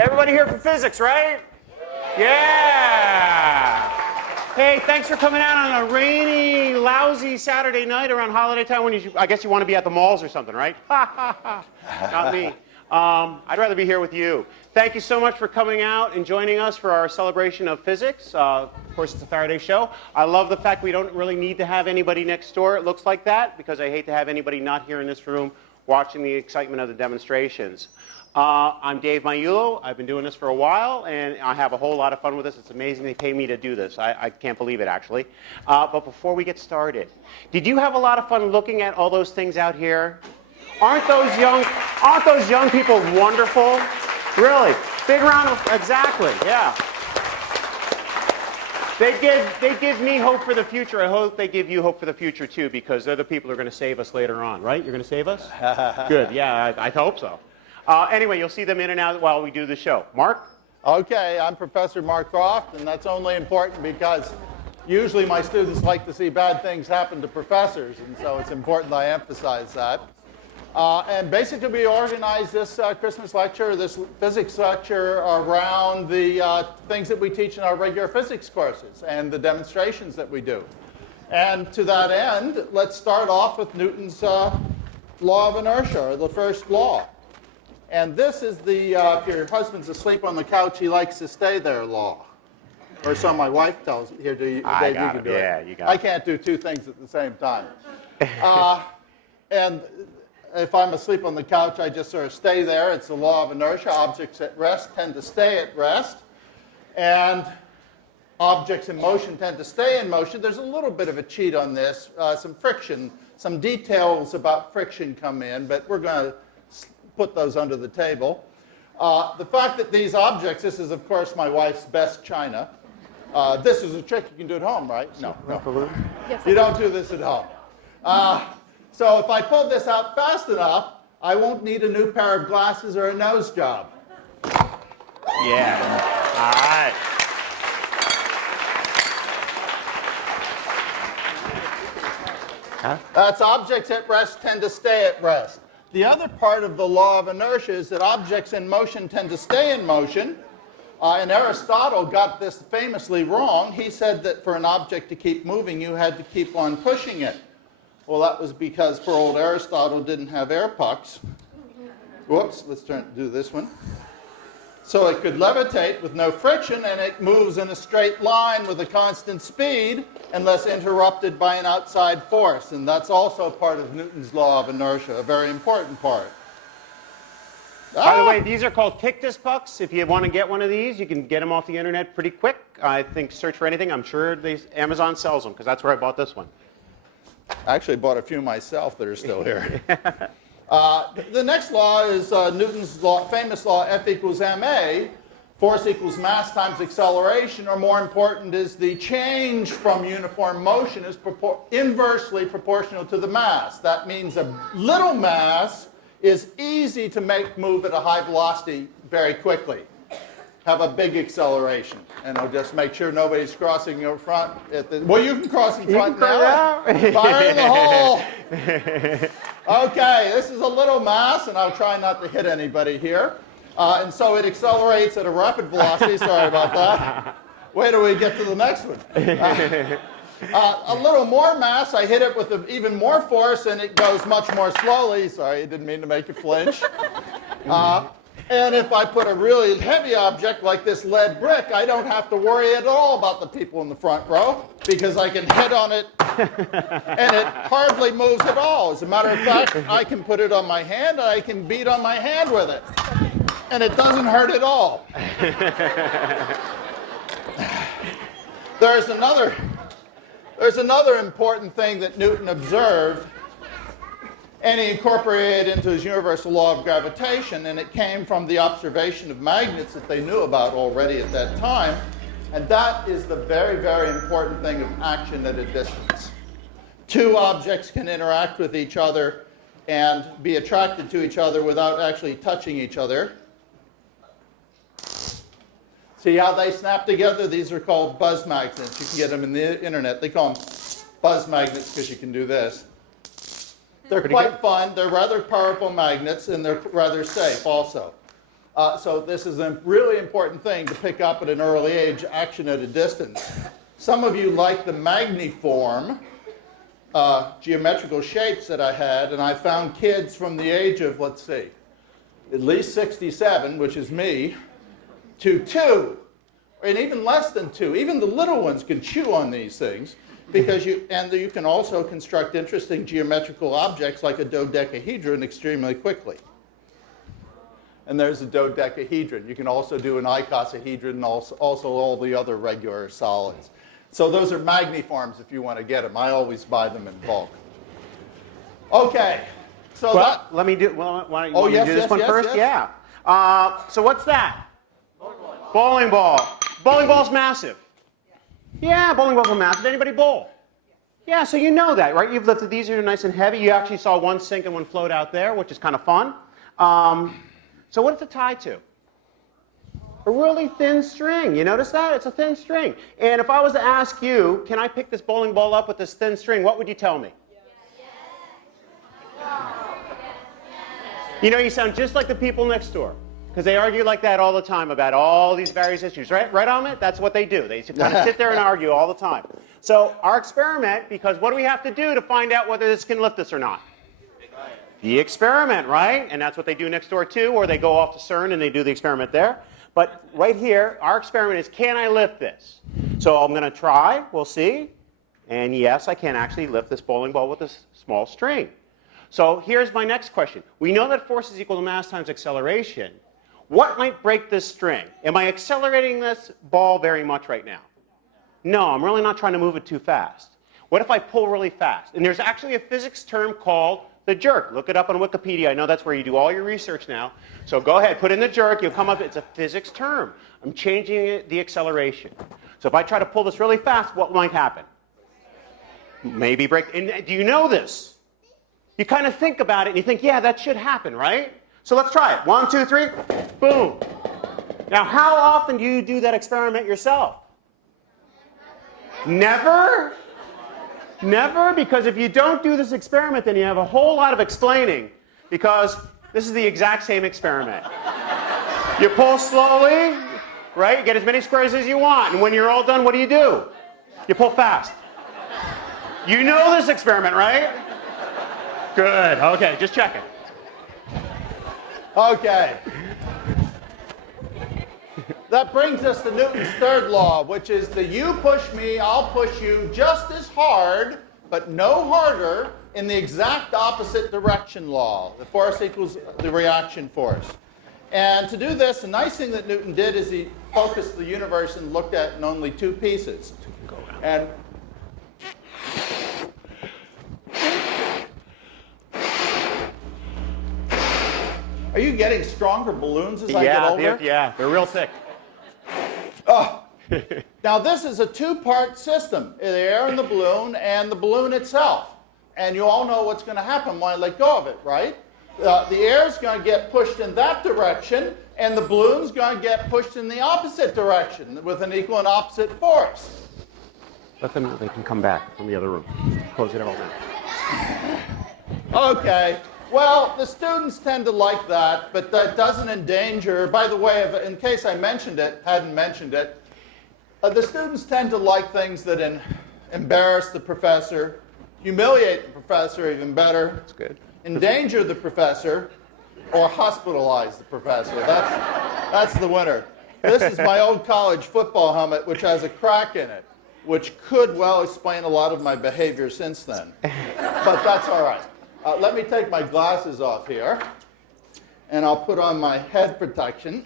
Everybody here for physics, right? Yeah! Hey, thanks for coming out on a rainy, lousy Saturday night around holiday time when I guess you want to be at the malls or something, right? Not me. I'd rather be here with you. Thank you so much for coming out and joining us for our celebration of physics. Of course, it's a Faraday show. I love the fact we don't really need to have anybody next door, it looks like that, because I hate to have anybody not here in this room watching the excitement of the demonstrations. I'm Dave Maiullo. I've been doing this for a while, and I have a whole lot of fun with this. It's amazing they pay me to do this. I can't believe it, actually. But before we get started, did you have a lot of fun looking at all those things out here? Aren't those young people wonderful? Really? Big round of, exactly, yeah. They give me hope for the future. I hope they give you hope for the future, too, because they're the people who are going to save us later on, right? You're going to save us? Good, yeah, I hope so. Anyway, you'll see them in and out while we do the show. Mark? Okay, I'm Professor Mark Croft, and that's only important because usually my students like to see bad things happen to professors, and so it's important I emphasize that. And basically we organize this Christmas lecture, this physics lecture, around the things that we teach in our regular physics courses and the demonstrations that we do. And to that end, let's start off with Newton's law of inertia, or the first law. And this is the, if your husband's asleep on the couch, he likes to stay there law. Or so my wife tells me. Here, Dave, you can do it. Yeah, you got it. I can't do two things at the same time. And if I'm asleep on the couch, I just sort of stay there. It's the law of inertia. Objects at rest tend to stay at rest. And objects in motion tend to stay in motion. There's a little bit of a cheat on this. Some friction, some details about friction come in, but we're going to put those under the table. The fact that these objects, this is, of course, my wife's best china. This is a trick you can do at home, right? No. Yes, You don't do this at home. So if I pull this out fast enough, I won't need a new pair of glasses or a nose job. Yeah. All right. Huh? That's objects at rest tend to stay at rest. The other part of the law of inertia is that objects in motion tend to stay in motion. And Aristotle got this famously wrong. He said that for an object to keep moving, you had to keep on pushing it. Well, that was because poor old Aristotle didn't have air pucks. Whoops, let's do this one. So it could levitate with no friction, and it moves in a straight line with a constant speed unless interrupted by an outside force. And that's also part of Newton's law of inertia, a very important part. By the way, these are called Pictus pucks. If you want to get one of these, you can get them off the internet pretty quick. I think search for anything. I'm sure Amazon sells them, because that's where I bought this one. I actually bought a few myself that are still here. The next law is Newton's famous law, F equals ma. Force equals mass times acceleration, or more important is the change from uniform motion is inversely proportional to the mass. That means a little mass is easy to make move at a high velocity very quickly. Have a big acceleration. And I'll just make sure nobody's crossing your front. Well, you can cross in front now. Fire in the hole. Okay, this is a little mass, and I'll try not to hit anybody here. And so it accelerates at a rapid velocity. Sorry about that. Wait till we get to the next one. A little more mass, I hit it with even more force, and it goes much more slowly. Sorry, I didn't mean to make you flinch. And if I put a really heavy object like this lead brick, I don't have to worry at all about the people in the front row, because I can hit on it, and it hardly moves at all. As a matter of fact, I can put it on my hand, and I can beat on my hand with it. And it doesn't hurt at all. There's another important thing that Newton observed, and he incorporated into his universal law of gravitation, and it came from the observation of magnets that they knew about already at that time, and that is the very, very important thing of action at a distance. Two objects can interact with each other and be attracted to each other without actually touching each other. See how they snap together? These are called buzz magnets. You can get them in the internet. They call them buzz magnets because you can do this. They're quite fun. They're rather powerful magnets, and they're rather safe also. So this is a really important thing to pick up at an early age, action at a distance. Some of you like the magniform geometrical shapes that I had, and I found kids from the age of, let's see, at least 67, which is me, to 2, and even less than 2. Even the little ones can chew on these things, because you can also construct interesting geometrical objects like a dodecahedron extremely quickly. And there's a dodecahedron. You can also do an icosahedron and also all the other regular solids. So those are magniforms if you want to get them. I always buy them in bulk. Okay. So well, let me do. Well, why don't you do this one first? Yes. Yeah. So what's that? Bowling ball. Bowling ball's massive. Yeah, bowling balls are massive. Anybody bowl? Yeah, so you know that, right? You've lifted these are nice and heavy. You actually saw one sink and one float out there, which is kind of fun. So what is it tied to? A really thin string. You notice that? It's a thin string. And if I was to ask you, can I pick this bowling ball up with this thin string, what would you tell me? You know, you sound just like the people next door, because they argue like that all the time about all these various issues, right? Right, Amit? That's what they do. They kind of sit there and argue all the time. So our experiment, because what do we have to do to find out whether this can lift us or not? The experiment, right? And that's what they do next door too, or they go off to CERN and they do the experiment there. But right here, our experiment is, can I lift this? So I'm going to try. We'll see. And yes, I can actually lift this bowling ball with this small string. So here's my next question. We know that force is equal to mass times acceleration. What might break this string? Am I accelerating this ball very much right now? No, I'm really not trying to move it too fast. What if I pull really fast? And there's actually a physics term called the jerk. Look it up on Wikipedia. I know that's where you do all your research now. So go ahead, put in the jerk. You'll come up. It's a physics term. I'm changing the acceleration. So if I try to pull this really fast, what might happen? Maybe break. And do you know this? You kind of think about it and you think, yeah, that should happen, right? So let's try it. 1, 2, 3, boom. Now, how often do you do that experiment yourself? Never? Never? Because if you don't do this experiment, then you have a whole lot of explaining, because this is the exact same experiment. You pull slowly, right? You get as many squares as you want. And when you're all done, what do? You pull fast. You know this experiment, right? Good. Okay, just checking. Okay. That brings us to Newton's third law, which is the you push me, I'll push you just as hard, but no harder, in the exact opposite direction law. The force equals the reaction force. And to do this, the nice thing that Newton did is he focused the universe and looked at in only 2 pieces. And are you getting stronger balloons as I get older? Yeah, they're real thick. Oh. Now this is a 2-part system, the air in the balloon and the balloon itself. And you all know what's going to happen when I let go of it, right? The air is going to get pushed in that direction, and the balloon's going to get pushed in the opposite direction with an equal and opposite force. Let them know they can come back from the other room. Close it all down. Okay. Well, the students tend to like that, but that doesn't endanger. By the way, in case I hadn't mentioned it, the students tend to like things that embarrass the professor, humiliate the professor even better. That's good. Endanger the professor, or hospitalize the professor. That's the winner. This is my old college football helmet, which has a crack in it, which could well explain a lot of my behavior since then. But that's all right. Let me take my glasses off here, and I'll put on my head protection.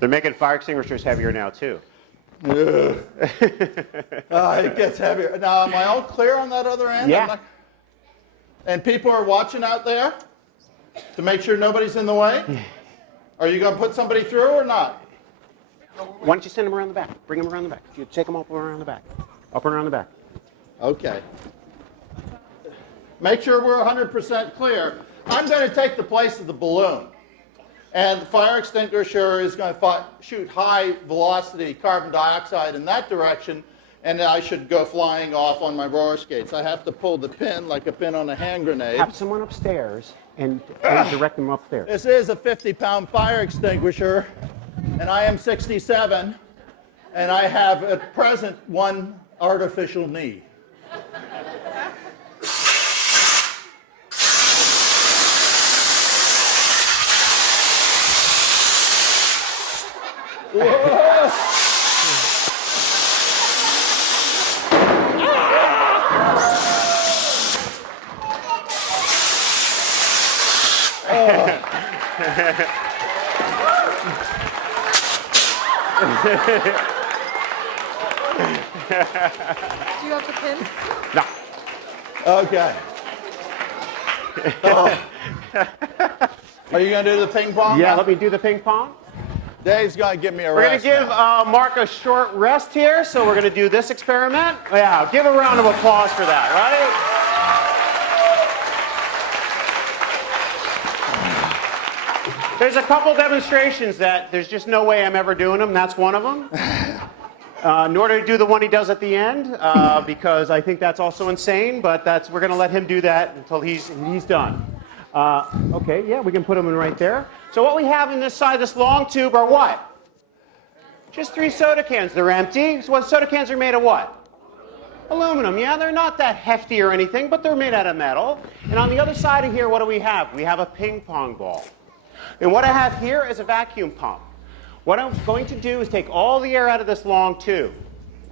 They're making fire extinguishers heavier now, too. It gets heavier. Now, am I all clear on that other end? Yeah. And people are watching out there to make sure nobody's in the way? Are you going to put somebody through or not? Why don't you send them around the back? Bring them around the back. You take them up around the back. Up and around the back. Okay. Make sure we're 100% clear. I'm going to take the place of the balloon. And the fire extinguisher is going to shoot high velocity carbon dioxide in that direction. and I should go flying off on my roller skates. I have to pull the pin like a pin on a hand grenade. Have someone upstairs and direct them upstairs. This is a 50-pound fire extinguisher, and I am 67, and I have at present one artificial knee. Do you have the pin? No. Okay. Are you going to do the ping pong? Yeah, let me do the ping pong. Dave's going to give me a We're going rest. to give Mark a short rest here, so we're going to do this experiment. Yeah, give a round of applause for that, right? There's a couple demonstrations that there's just no way I'm ever doing them. That's one of them. Nor to do the one he does at the end, because I think that's also insane, but we're going to let him do that until he's done. Okay, yeah, we can put him in right there. So what we have in this side, this long tube, are what? Just 3 soda cans. They're empty. So what soda cans are made of what? Aluminum. Yeah, they're not that hefty or anything, but they're made out of metal. And on the other side of here, what do we have? We have a ping pong ball. And what I have here is a vacuum pump. What I'm going to do is take all the air out of this long tube.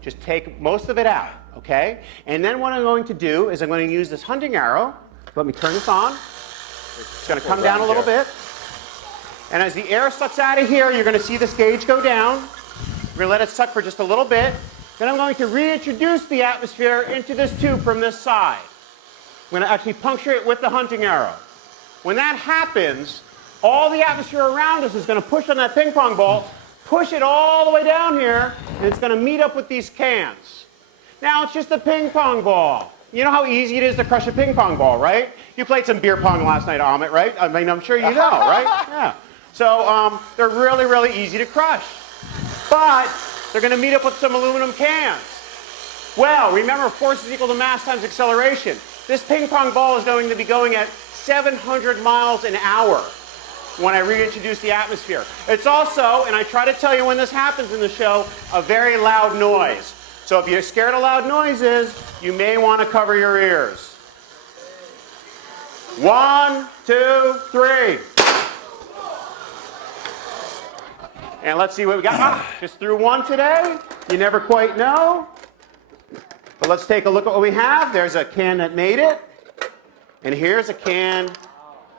Just take most of it out, okay? And then what I'm going to do is I'm going to use this hunting arrow. Let me turn this on. It's going to come down a little bit. And as the air sucks out of here, you're going to see this gauge go down. We're going to let it suck for just a little bit. Then I'm going to reintroduce the atmosphere into this tube from this side. I'm going to actually puncture it with the hunting arrow. When that happens, all the atmosphere around us is going to push on that ping pong ball, push it all the way down here, and it's going to meet up with these cans. Now it's just a ping pong ball. You know how easy it is to crush a ping pong ball, right? You played some beer pong last night, Amit, right? I mean, I'm sure you know, right? Yeah. So they're really, really easy to crush. But they're going to meet up with some aluminum cans. Well, remember, force is equal to mass times acceleration. This ping pong ball is going to be going at 700 miles an hour when I reintroduce the atmosphere. It's also, and I try to tell you when this happens in the show, a very loud noise. So if you're scared of loud noises, you may want to cover your ears. 1, 2, 3. And let's see what we got. Just threw one today. You never quite know. But let's take a look at what we have. There's a can that made it. And here's a can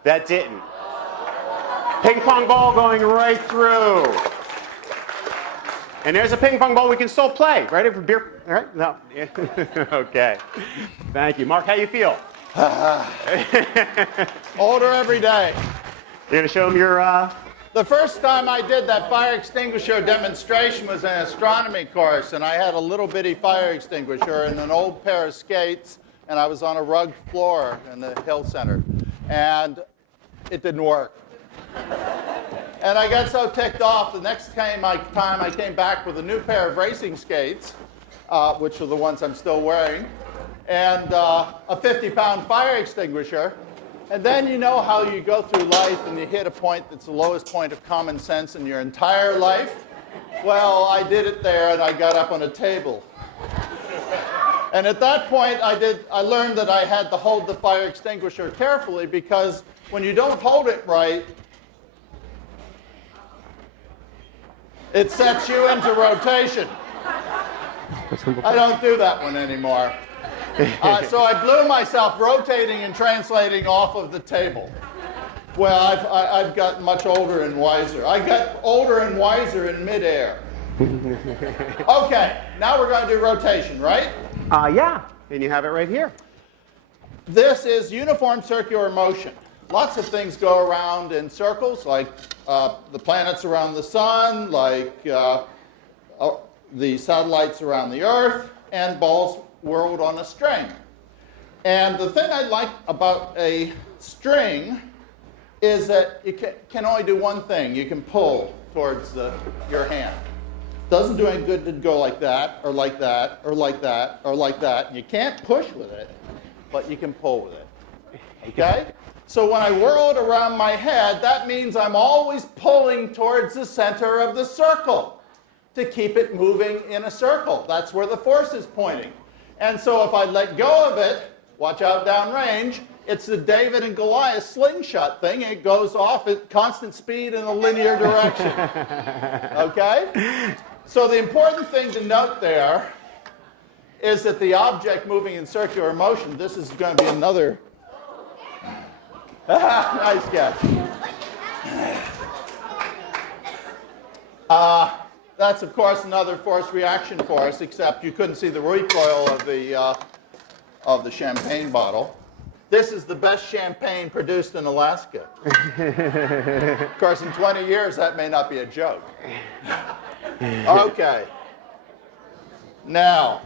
that didn't. Ping pong ball going right through. And there's a ping pong ball we can still play, right? If beer, right? No. Okay. Thank you. Mark, how you feel? Older every day. You're going to show them your... The first time I did that fire extinguisher demonstration was in an astronomy course, and I had a little bitty fire extinguisher and an old pair of skates, and I was on a rug floor in the Hill Center, and it didn't work. And I got so ticked off, the next time I came back with a new pair of racing skates, which are the ones I'm still wearing, and a 50-pound fire extinguisher. And then you know how you go through life and you hit a point that's the lowest point of common sense in your entire life? Well, I did it there, and I got up on a table. And at that point, I learned that I had to hold the fire extinguisher carefully, because when you don't hold it right, it sets you into rotation. I don't do that one anymore. So I blew myself rotating and translating off of the table. Well, I've gotten much older and wiser. I got older and wiser in midair. Okay, now we're going to do rotation, right? Yeah, and you have it right here. This is uniform circular motion. Lots of things go around in circles, like the planets around the sun, like the satellites around the Earth, and balls whirled on a string. And the thing I like about a string is that you can only do one thing. You can pull towards your hand. Doesn't do any good to go like that, or like that, or like that, or like that. And you can't push with it, but you can pull with it. Okay? So when I whirl it around my head, that means I'm always pulling towards the center of the circle to keep it moving in a circle. That's where the force is pointing. And so if I let go of it, watch out downrange, it's the David and Goliath slingshot thing. It goes off at constant speed in a linear direction. Okay? So the important thing to note there is that the object moving in circular motion, this is going to be another nice catch. That's, of course, another force reaction force, except you couldn't see the recoil of the champagne bottle. This is the best champagne produced in Alaska. Of course, in 20 years, that may not be a joke. Okay. Now,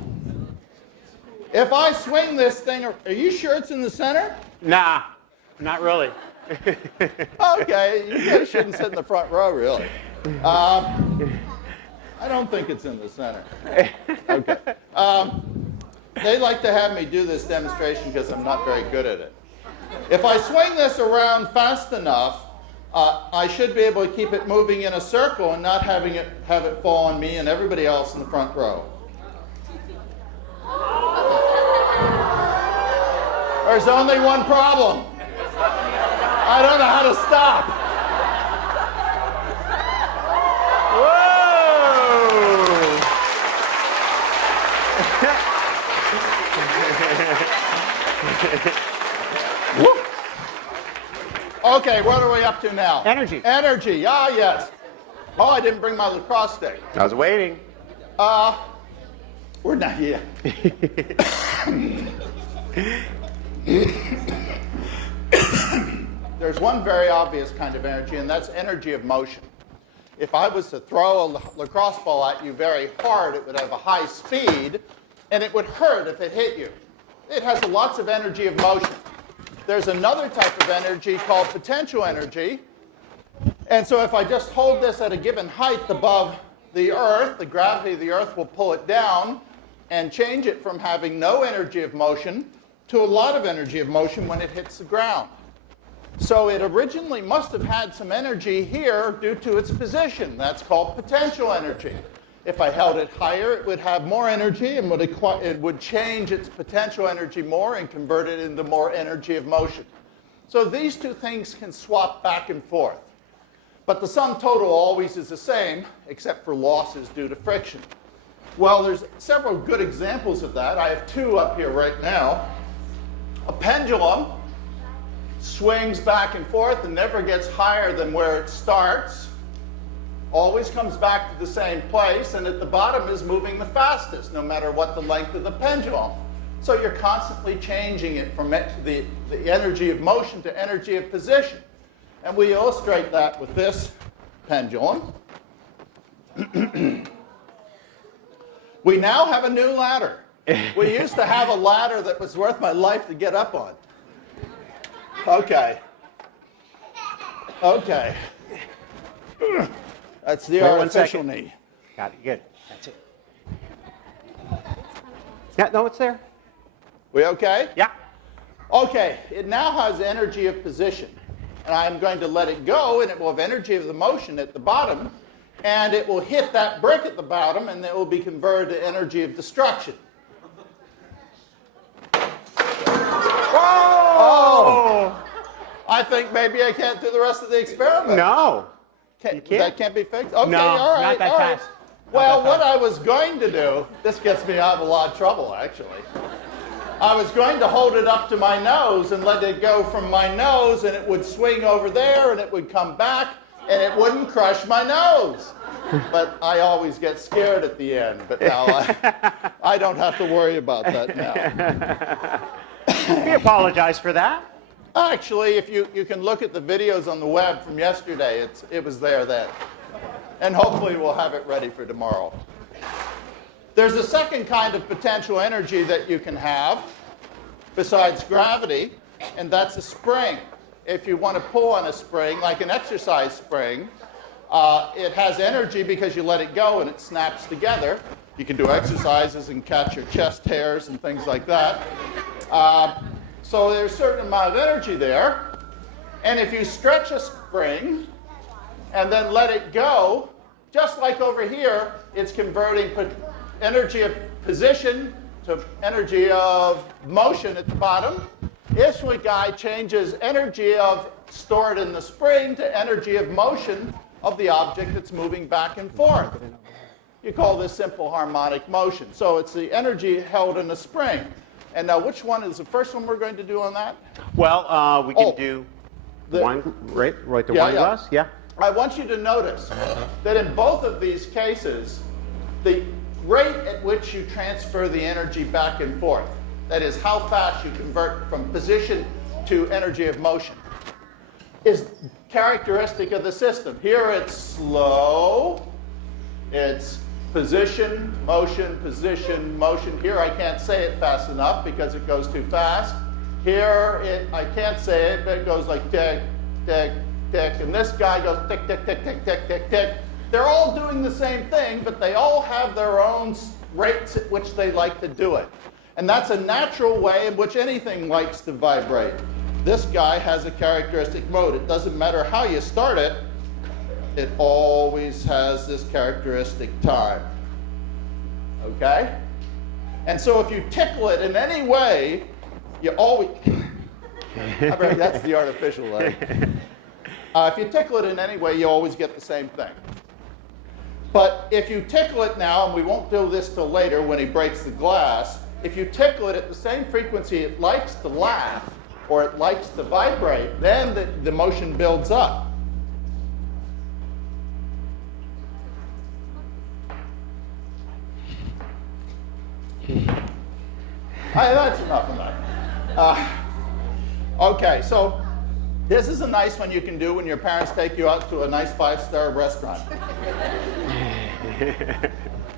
if I swing this thing, are you sure it's in the center? Nah, not really. Okay, you guys shouldn't sit in the front row, really. I don't think it's in the center. Okay. They like to have me do this demonstration because I'm not very good at it. If I swing this around fast enough, I should be able to keep it moving in a circle and not have it fall on me and everybody else in the front row. There's only one problem. I don't know how to stop. Whoa! Okay, what are we up to now? Energy. Energy, ah, yes. Oh, I didn't bring my lacrosse stick. I was waiting. We're not yet. There's one very obvious kind of energy, and that's energy of motion. If I was to throw a lacrosse ball at you very hard, it would have a high speed, and it would hurt if it hit you. It has lots of energy of motion. There's another type of energy called potential energy. And so if I just hold this at a given height above the Earth, the gravity of the Earth will pull it down and change it from having no energy of motion to a lot of energy of motion when it hits the ground. So it originally must have had some energy here due to its position. That's called potential energy. If I held it higher, it would have more energy and it would change its potential energy more and convert it into more energy of motion. So these two things can swap back and forth. But the sum total always is the same, except for losses due to friction. Well, there's several good examples of that. I have two up here right now. A pendulum swings back and forth and never gets higher than where it starts. Always comes back to the same place, and at the bottom is moving the fastest, no matter what the length of the pendulum. So you're constantly changing it from the energy of motion to energy of position. And we illustrate that with this pendulum. We now have a new ladder. We used to have a ladder that was worth my life to get up on. Okay. Okay. That's the artificial knee. Got it. Good. That's it. Yeah, no, it's there. We okay? Yeah. Okay. It now has energy of position. And I'm going to let it go, and it will have energy of the motion at the bottom, and it will hit that brick at the bottom, and it will be converted to energy of destruction. Whoa! Oh! I think maybe I can't do the rest of the experiment. No. You can't? That can't be fixed? Okay, No, all right. not that all right. fast. Well, what I was going to do, this gets me out of a lot of trouble, actually. I was going to hold it up to my nose and let it go from my nose, and it would swing over there, and it would come back, and it wouldn't crush my nose. But I always get scared at the end. But now I don't have to worry about that now. We apologize for that. Actually, if you can look at the videos on the web from yesterday, it was there then. And hopefully we'll have it ready for tomorrow. There's a second kind of potential energy that you can have besides gravity, and that's a spring. If you want to pull on a spring, like an exercise spring, It has energy because you let it go and it snaps together. You can do exercises and catch your chest hairs and things like that. So there's a certain amount of energy there. And if you stretch a spring and then let it go, just like over here, it's converting energy of position to energy of motion at the bottom. This guy changes energy of stored in the spring to energy of motion of the object that's moving back and forth. You call this simple harmonic motion. So it's the energy held in the spring. And now which one is the first one we're going to do on that? Well, we can do the wine, right the wine glass? Yeah. I want you to notice that in both of these cases, the rate at which you transfer the energy back and forth, that is how fast you convert from position to energy of motion, is characteristic of the system. Here it's slow, it's position, motion, position, motion. Here I can't say it fast enough because it goes too fast. Here I can't say it, but it goes like tick, tick, tick, and this guy goes tick, tick, tick, tick, tick, tick, tick. They're all doing the same thing, but they all have their own rates at which they like to do it. And that's a natural way in which anything likes to vibrate. This guy has a characteristic mode. It doesn't matter how you start it, it always has this characteristic time. Okay? And so if you tickle it in any way, you always... That's the artificial way. If you tickle it in any way, you always get the same thing. But if you tickle it now, and we won't do this till later when he breaks the glass, if you tickle it at the same frequency it likes to laugh or it likes to vibrate, then the motion builds up. That's enough of that. Okay, so this is a nice one you can do when your parents take you out to a nice 5-star restaurant.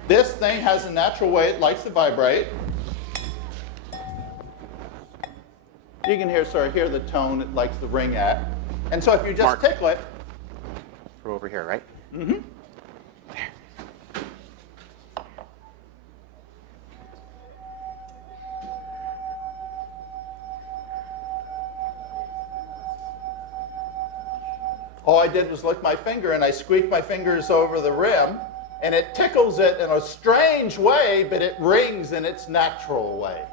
This thing has a natural way it likes to vibrate. You can hear the tone it likes to ring at. And so if you just tickle it... We're over here, right? Mm-hmm. All I did was lick my finger, and I squeaked my fingers over the rim, and it tickles it in a strange way, but it rings in its natural way.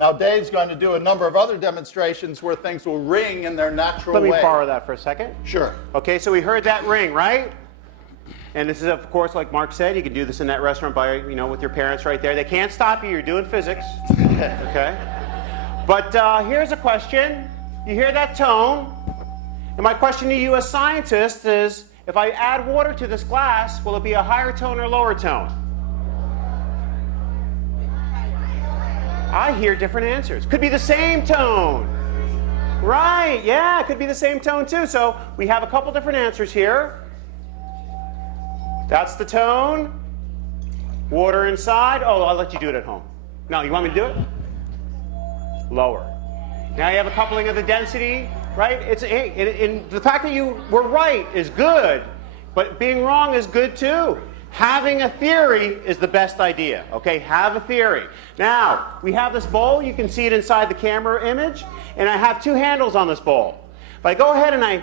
Now, Dave's going to do a number of other demonstrations where things will ring in their natural way. Let me borrow that for a second. Sure. Okay, so we heard that ring, right? And this is, of course, like Mark said, you can do this in that restaurant by, with your parents right there. They can't stop you. You're doing physics. Okay? But here's a question. You hear that tone? And my question to you as scientists is, if I add water to this glass, will it be a higher tone or lower tone? I hear different answers. Could be the same tone. Right, yeah, it could be the same tone too. So we have a couple different answers here. That's the tone. Water inside. Oh, I'll let you do it at home. No, you want me to do it? Lower. Now you have a coupling of the density, right? And the fact that you were right is good, but being wrong is good too. Having a theory is the best idea, okay? Have a theory. Now, we have this bowl. You can see it inside the camera image, and I have two handles on this bowl. If I go ahead and I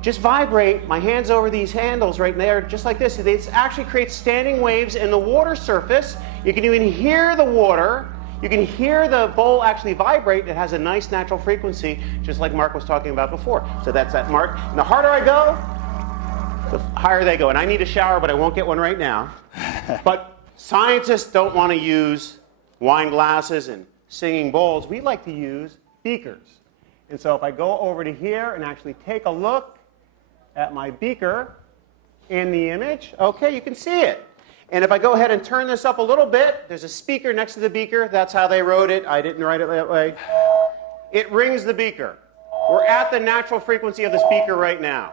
just vibrate my hands over these handles right there, just like this, it actually creates standing waves in the water surface. You can even hear the water. You can hear the bowl actually vibrate. It has a nice natural frequency, just like Mark was talking about before. So that's that, Mark. And the harder I go, the higher they go. And I need a shower, but I won't get one right now. But scientists don't want to use wine glasses and singing bowls. We like to use beakers. And so if I go over to here and actually take a look at my beaker in the image, okay, you can see it. And if I go ahead and turn this up a little bit, there's a speaker next to the beaker. That's how they wrote it. I didn't write it that way. It rings the beaker. We're at the natural frequency of the speaker right now.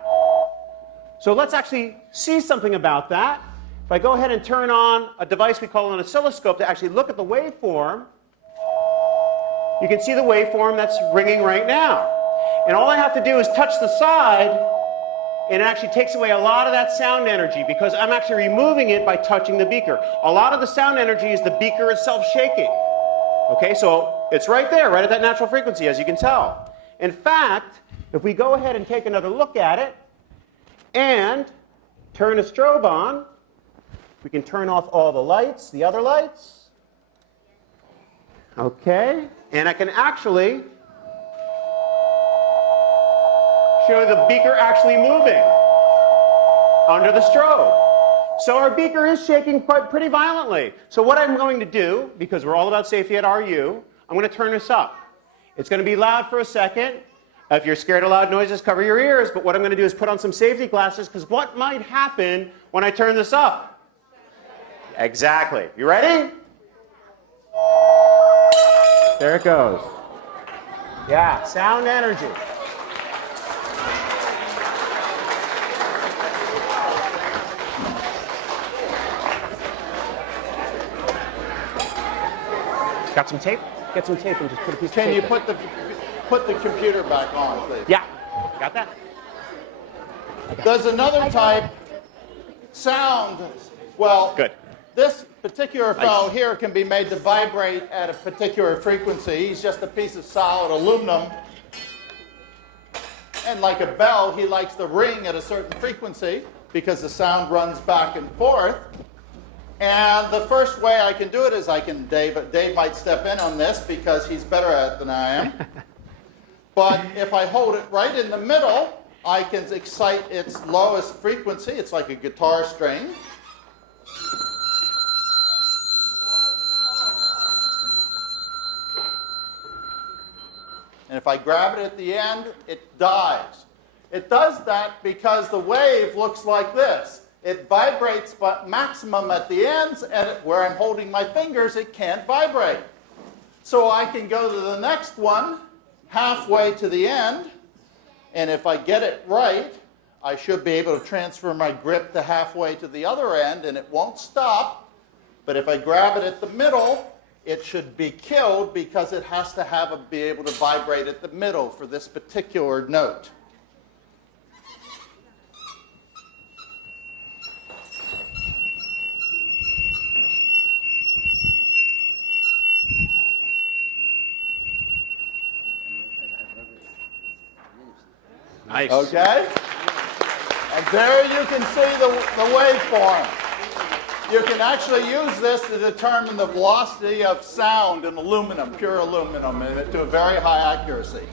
So let's actually see something about that. If I go ahead and turn on a device we call an oscilloscope to actually look at the waveform, you can see the waveform that's ringing right now. And all I have to do is touch the side, and it actually takes away a lot of that sound energy because I'm actually removing it by touching the beaker. A lot of the sound energy is the beaker itself shaking. Okay, so it's right there, right at that natural frequency, as you can tell. In fact, if we go ahead and take another look at it and turn a strobe on, we can turn off all the lights, the other lights. Okay, and I can actually show the beaker actually moving under the strobe. So our beaker is shaking pretty violently. So what I'm going to do, because we're all about safety at RU, I'm going to turn this up. It's going to be loud for a second. If you're scared of loud noises, cover your ears. But what I'm going to do is put on some safety glasses, because what might happen when I turn this up? Exactly. You ready? There it goes. Yeah, sound energy. Got some tape? Get some tape and just put a piece of tape. Can you there. put the computer back on, please? Yeah. Got that? There's another type, sound. Well, Good. This particular fellow here can be made to vibrate at a particular frequency. He's just a piece of solid aluminum. And like a bell, he likes to ring at a certain frequency because the sound runs back and forth. And the first way I can do it is Dave might step in on this because he's better at it than I am. But if I hold it right in the middle, I can excite its lowest frequency. It's like a guitar string. And if I grab it at the end, it dies. It does that because the wave looks like this. It vibrates, but maximum at the ends, and where I'm holding my fingers, it can't vibrate. So I can go to the next one, halfway to the end, and if I get it right, I should be able to transfer my grip to halfway to the other end, and it won't stop. But if I grab it at the middle, it should be killed because it has to be able to vibrate at the middle for this particular note. Nice. Okay? And there you can see the waveform. You can actually use this to determine the velocity of sound in aluminum, pure aluminum, and to a very high accuracy.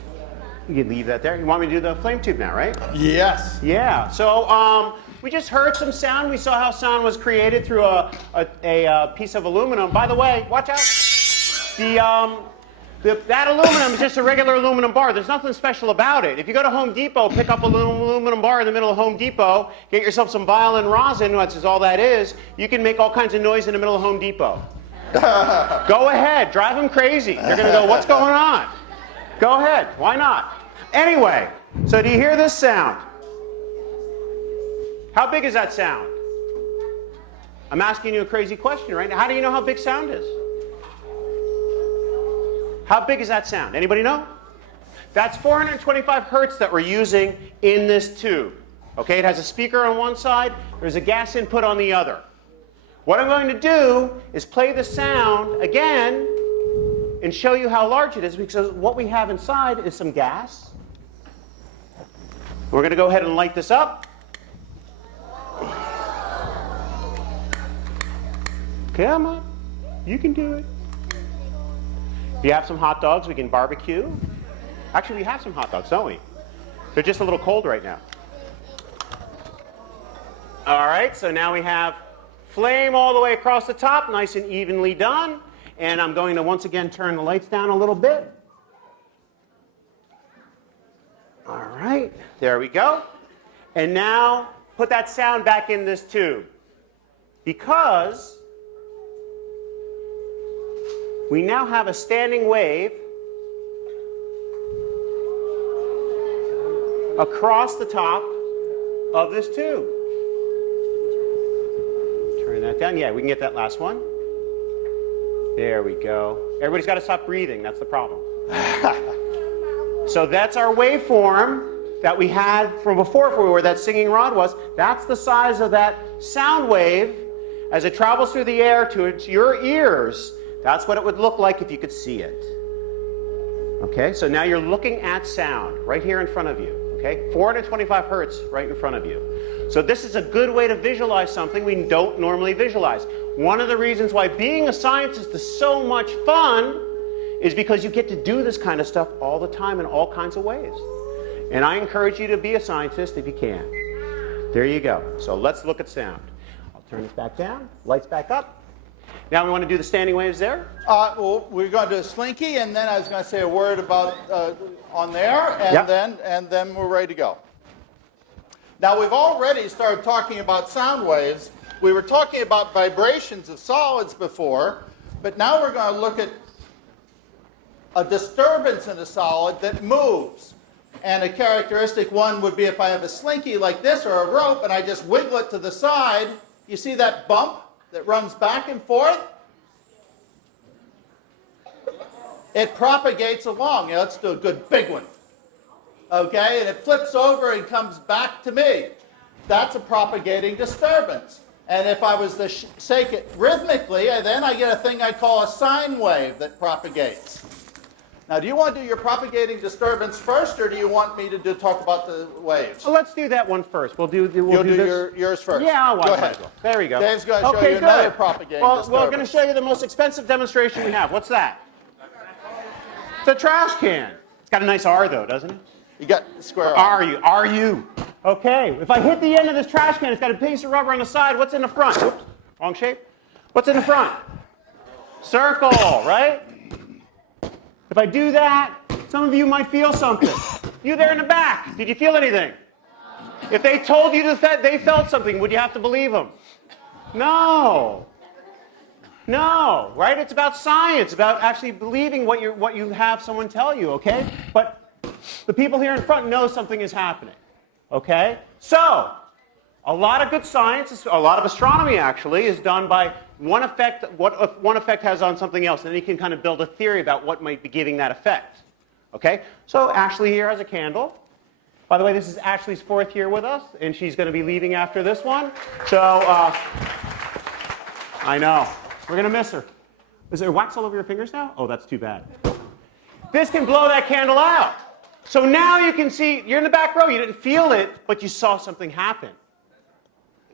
You can leave that there. You want me to do the flame tube now, right? Yes. Yeah. So we just heard some sound. We saw how sound was created through a piece of aluminum. By the way, watch out. That aluminum is just a regular aluminum bar. There's nothing special about it. If you go to Home Depot, pick up a aluminum bar in the middle of Home Depot, get yourself some violin rosin, which is all that is, you can make all kinds of noise in the middle of Home Depot. Go ahead. Drive them crazy. They're going to go, what's going on? Go ahead. Why not? Anyway, so do you hear this sound? How big is that sound? I'm asking you a crazy question right now. How do you know how big sound is? How big is that sound? Anybody know? That's 425 hertz that we're using in this tube. Okay, it has a speaker on one side, there's a gas input on the other. What I'm going to do is play the sound again and show you how large it is, because what we have inside is some gas. We're going to go ahead and light this up. Come on, you can do it. If you have some hot dogs, we can barbecue. Actually, we have some hot dogs, don't we? They're just a little cold right now. All right, so now we have flame all the way across the top, nice and evenly done. And I'm going to once again turn the lights down a little bit. All right, there we go. And now put that sound back in this tube. Because we now have a standing wave across the top of this tube. Turn that down. Yeah, we can get that last one. There we go. Everybody's got to stop breathing. That's the problem. So that's our waveform. that we had from before, where that singing rod was, that's the size of that sound wave as it travels through the air to your ears. That's what it would look like if you could see it. Okay, so now you're looking at sound right here in front of you. Okay, 425 hertz right in front of you. So this is a good way to visualize something we don't normally visualize. One of the reasons why being a scientist is so much fun is because you get to do this kind of stuff all the time in all kinds of ways. And I encourage you to be a scientist if you can. There you go. So let's look at sound. I'll turn this back down, lights back up. Now we want to do the standing waves there. Well, we're going to do a slinky, and then I was going to say a word about on there, and then we're ready to go. Now we've already started talking about sound waves. We were talking about vibrations of solids before, but now we're going to look at a disturbance in a solid that moves. And a characteristic one would be if I have a slinky like this or a rope and I just wiggle it to the side, you see that bump that runs back and forth? It propagates along. Let's do a good big one. Okay, and it flips over and comes back to me. That's a propagating disturbance. And if I was to shake it rhythmically, then I get a thing I call a sine wave that propagates. Now, do you want to do your propagating disturbance first, or do you want me to talk about the waves? Well, let's do that one first. We'll do yours first. Yeah, go ahead. There we go. Dave's going to show you another propagating disturbance. Well, we're going to show you the most expensive demonstration we have. What's that? It's a trash can. It's got a nice R, though, doesn't it? You got the square R. Are you? Okay. If I hit the end of this trash can, it's got a piece of rubber on the side. What's in the front? Oops, wrong shape. What's in the front? Circle, right? If I do that, some of you might feel something. You there in the back, did you feel anything? If they told you that they felt something, would you have to believe them? No. No, right? It's about science, about actually believing what you have someone tell you, okay? But the people here in front know something is happening, okay? So, a lot of good science, a lot of astronomy actually, is done by one effect, what one effect has on something else, and then you can kind of build a theory about what might be giving that effect. Okay? So Ashley here has a candle. By the way, this is Ashley's 4th year with us, and she's going to be leaving after this one. So, I know. We're going to miss her. Is there wax all over your fingers now? Oh, that's too bad. This can blow that candle out. So now you can see, you're in the back row, you didn't feel it, but you saw something happen.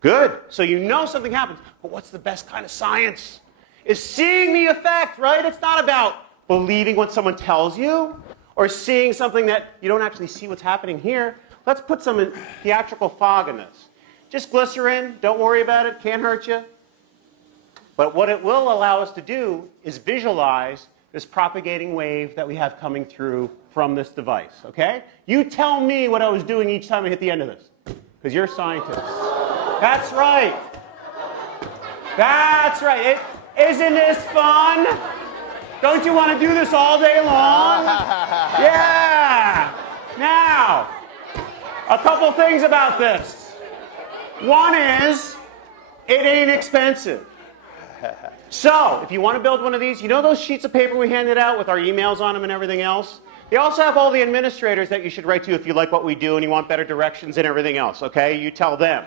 Good. So you know something happens. But what's the best kind of science? Is seeing the effect, right? It's not about believing what someone tells you or seeing something that you don't actually see what's happening here. Let's put some theatrical fog in this. Just glycerin. Don't worry about it. Can't hurt you. But what it will allow us to do is visualize this propagating wave that we have coming through from this device. Okay? You tell me what I was doing each time I hit the end of this, because you're scientists. That's right. That's right. Isn't this fun? Don't you want to do this all day long? Yeah. Now, a couple things about this. One is, it ain't expensive. So, if you want to build one of these, you know those sheets of paper we handed out with our emails on them and everything else? They also have all the administrators that you should write to if you like what we do and you want better directions and everything else, okay? You tell them.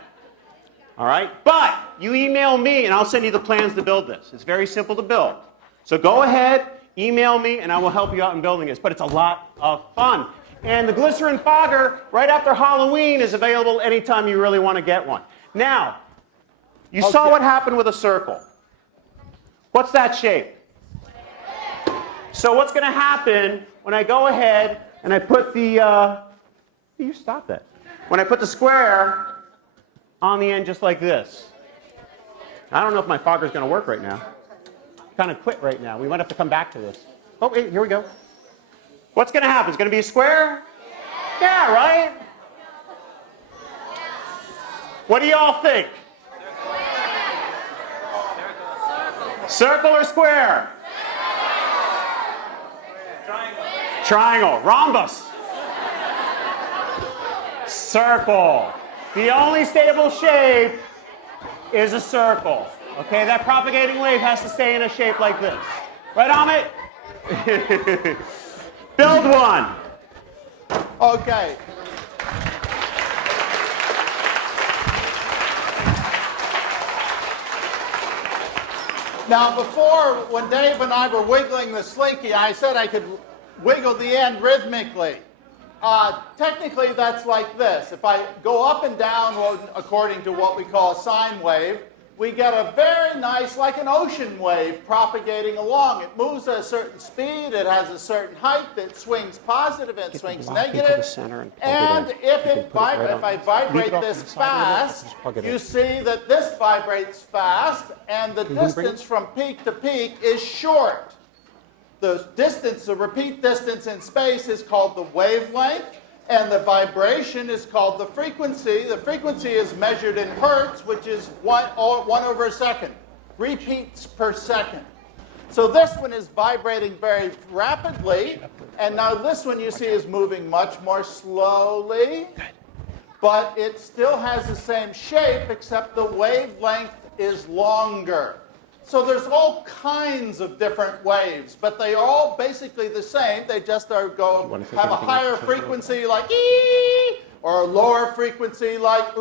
All right? But you email me and I'll send you the plans to build this. It's very simple to build. So go ahead, email me, and I will help you out in building this. But it's a lot of fun. And the glycerin fogger, right after Halloween, is available anytime you really want to get one. Now, you saw what happened with a circle. What's that shape? So what's going to happen when I go ahead and I put the, you stop that. When I put the square on the end just like this. I don't know if my fogger's going to work right now. Kind of quit right now. We might have to come back to this. Oh, wait, here we go. What's going to happen? It's going to be a square? Yeah, right? What do y'all think? Circle or square? Triangle. Rhombus. Circle. The only stable shape is a circle. Okay, that propagating wave has to stay in a shape like this. Right, Amit? Build one. Okay. Now, before, when Dave and I were wiggling the slinky, I said I could wiggle the end rhythmically. Technically, that's like this. If I go up and down according to what we call a sine wave, we get a very nice, like an ocean wave, propagating along. It moves at a certain speed, it has a certain height, it swings positive, it swings negative. And if I vibrate this fast, you see that this vibrates fast, and the distance from peak to peak is short. The distance, the repeat distance in space is called the wavelength, and the vibration is called the frequency. The frequency is measured in hertz, which is 1 over a second, repeats per second. So this one is vibrating very rapidly, and now this one you see is moving much more slowly, but it still has the same shape, except the wavelength is longer. So there's all kinds of different waves, but they are all basically the same. They just have a higher frequency like ee, or a lower frequency like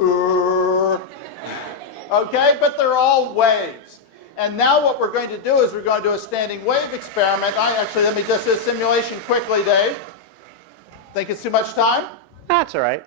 okay, but they're all waves. And now what we're going to do is we're going to do a standing wave experiment. Let me just do a simulation quickly, Dave. Think it's too much time? That's all right.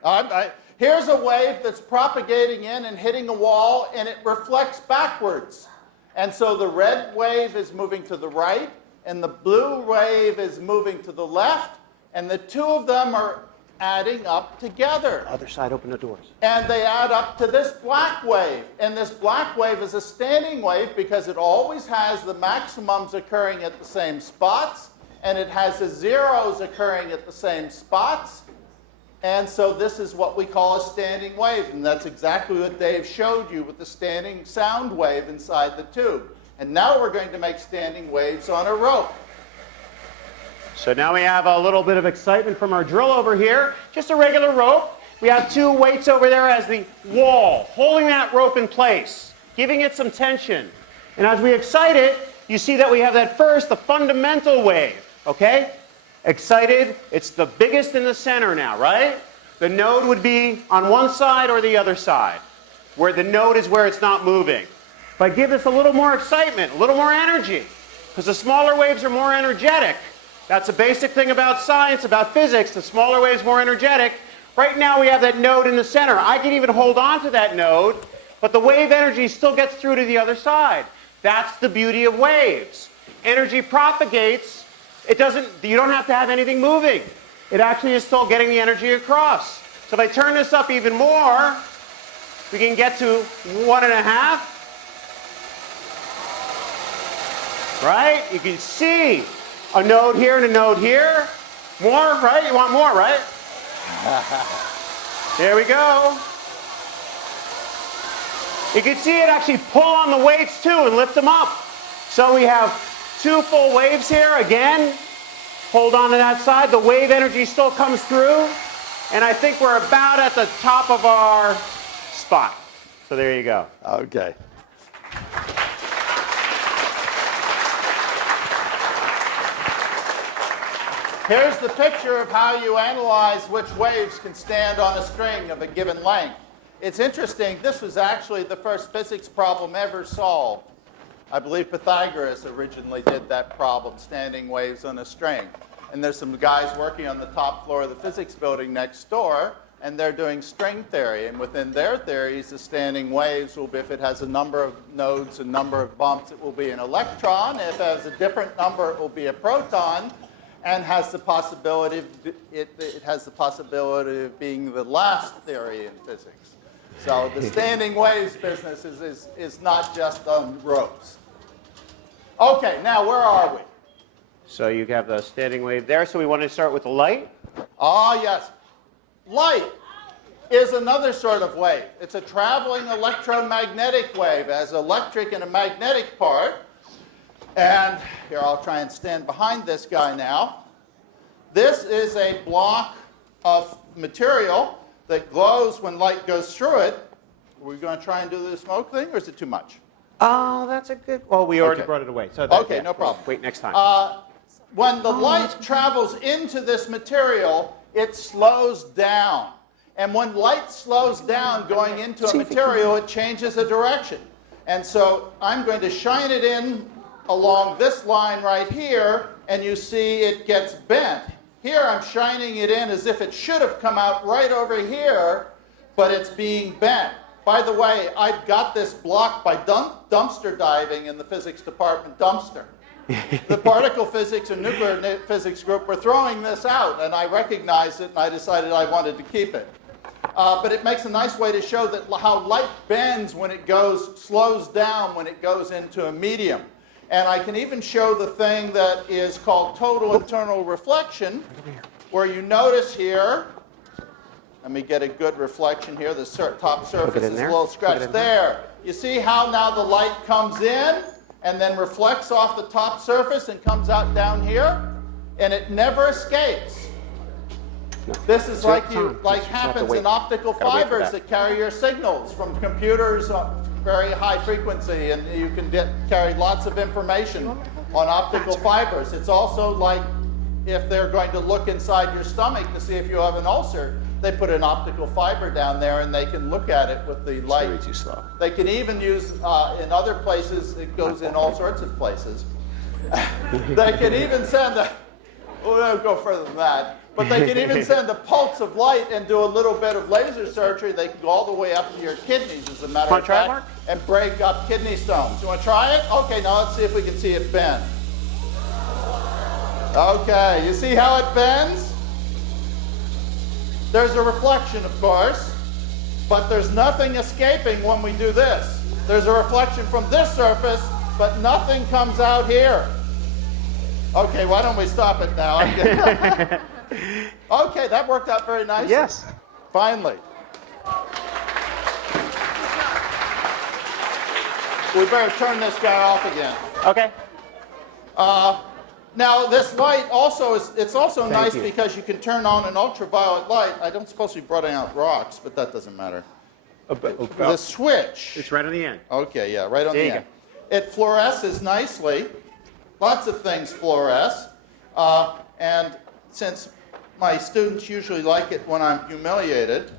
Here's a wave that's propagating in and hitting a wall, and it reflects backwards. And so the red wave is moving to the right, and the blue wave is moving to the left, and the two of them are adding up together. Other side, open the doors. And they add up to this black wave. And this black wave is a standing wave because it always has the maximums occurring at the same spots, and it has the zeros occurring at the same spots. And so this is what we call a standing wave, and that's exactly what Dave showed you with the standing sound wave inside the tube. And now we're going to make standing waves on a rope. So now we have a little bit of excitement from our drill over here. Just a regular rope. We have two weights over there as the wall, holding that rope in place, giving it some tension. And as we excite it, you see that we have that first, the fundamental wave, okay? Excited, it's the biggest in the center now, right? The node would be on one side or the other side, where the node is where it's not moving. If I give this a little more excitement, a little more energy, because the smaller waves are more energetic. That's a basic thing about science, about physics. The smaller waves more energetic. Right now we have that node in the center. I can even hold on to that node, but the wave energy still gets through to the other side. That's the beauty of waves. Energy propagates. You don't have to have anything moving. It actually is still getting the energy across. So if I turn this up even more, we can get to 1.5. Right? You can see a node here and a node here. More, right? You want more, right? There we go. You can see it actually pull on the weights too and lift them up. So we have 2 full waves here. Again, hold on to that side. The wave energy still comes through. And I think we're about at the top of our spot. So there you go. Okay. Here's the picture of how you analyze which waves can stand on a string of a given length. It's interesting. This was actually the first physics problem ever solved. I believe Pythagoras originally did that problem, standing waves on a string. And there's some guys working on the top floor of the physics building next door, and they're doing string theory. And within their theories, the standing waves will be, if it has a number of nodes, a number of bumps, it will be an electron. If it has a different number, it will be a proton, and has the possibility it has the possibility of being the last theory in physics. So the standing waves business is not just on ropes. Okay, now where are we? So you have the standing wave there. So we want to start with the light. Ah, yes. Light is another sort of wave. It's a traveling electromagnetic wave. It has electric and a magnetic part. And here, I'll try and stand behind this guy now. This is a block of material that glows when light goes through it. Are we going to try and do the smoke thing, or is it too much? Oh, that's a good... Well, we already brought it away. So Okay, no problem. Wait, next time. When the light travels into this material, it slows down. And when light slows down going into a material, it changes the direction. And so I'm going to shine it in along this line right here, and you see it gets bent. Here I'm shining it in as if it should have come out right over here, but it's being bent. By the way, I've got this blocked by dumpster diving in the physics department dumpster. The particle physics and nuclear physics group were throwing this out, and I recognized it, and I decided I wanted to keep it. But it makes a nice way to show that how light bends when it slows down when it goes into a medium. And I can even show the thing that is called total internal reflection, where you notice here, let me get a good reflection here, the top surface is a little scratched there. You see how now the light comes in and then reflects off the top surface and comes out down here? And it never escapes. This is like happens in optical fibers that carry your signals from computers very high frequency, and you can carry lots of information on optical fibers. It's also like if they're going to look inside your stomach to see if you have an ulcer, they put an optical fiber down there and they can look at it with the light. Too slow. They can even use, in other places, it goes in all sorts of places. They can even send we don't go further than that. But they can even send a pulse of light and do a little bit of laser surgery. They can go all the way up to your kidneys, as a matter of fact, and break up kidney stones. You want to try it? Okay, now let's see if we can see it bend. Okay, you see how it bends? There's a reflection, of course, but there's nothing escaping when we do this. There's a reflection from this surface, but nothing comes out here. Okay, why don't we stop it now? Okay, that worked out very nicely. Yes. Finally. We better turn this guy off again. Okay. Now, this light also it's also nice you. because you can turn on an ultraviolet light. I don't suppose we brought out rocks, but that doesn't matter. The switch. It's right on the end. Okay, yeah, right on There the you end. It fluoresces nicely. Lots of things fluoresce. And since my students usually like it when I'm humiliated,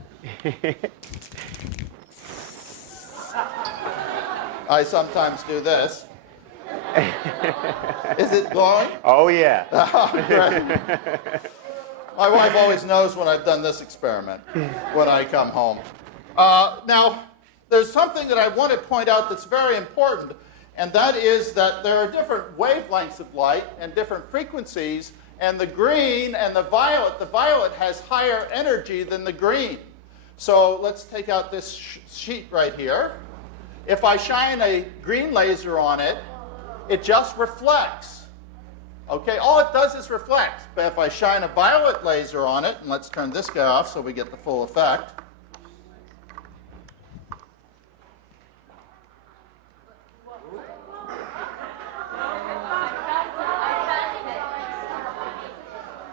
I sometimes do this. Is it glowing? Oh, yeah. Great. My wife always knows when I've done this experiment when I come home. Now, there's something that I want to point out that's very important, and that is that there are different wavelengths of light and different frequencies, and the green and the violet has higher energy than the green. So let's take out this sheet right here. If I shine a green laser on it, it just reflects. Okay, all it does is reflect. But if I shine a violet laser on it, and let's turn this guy off so we get the full effect.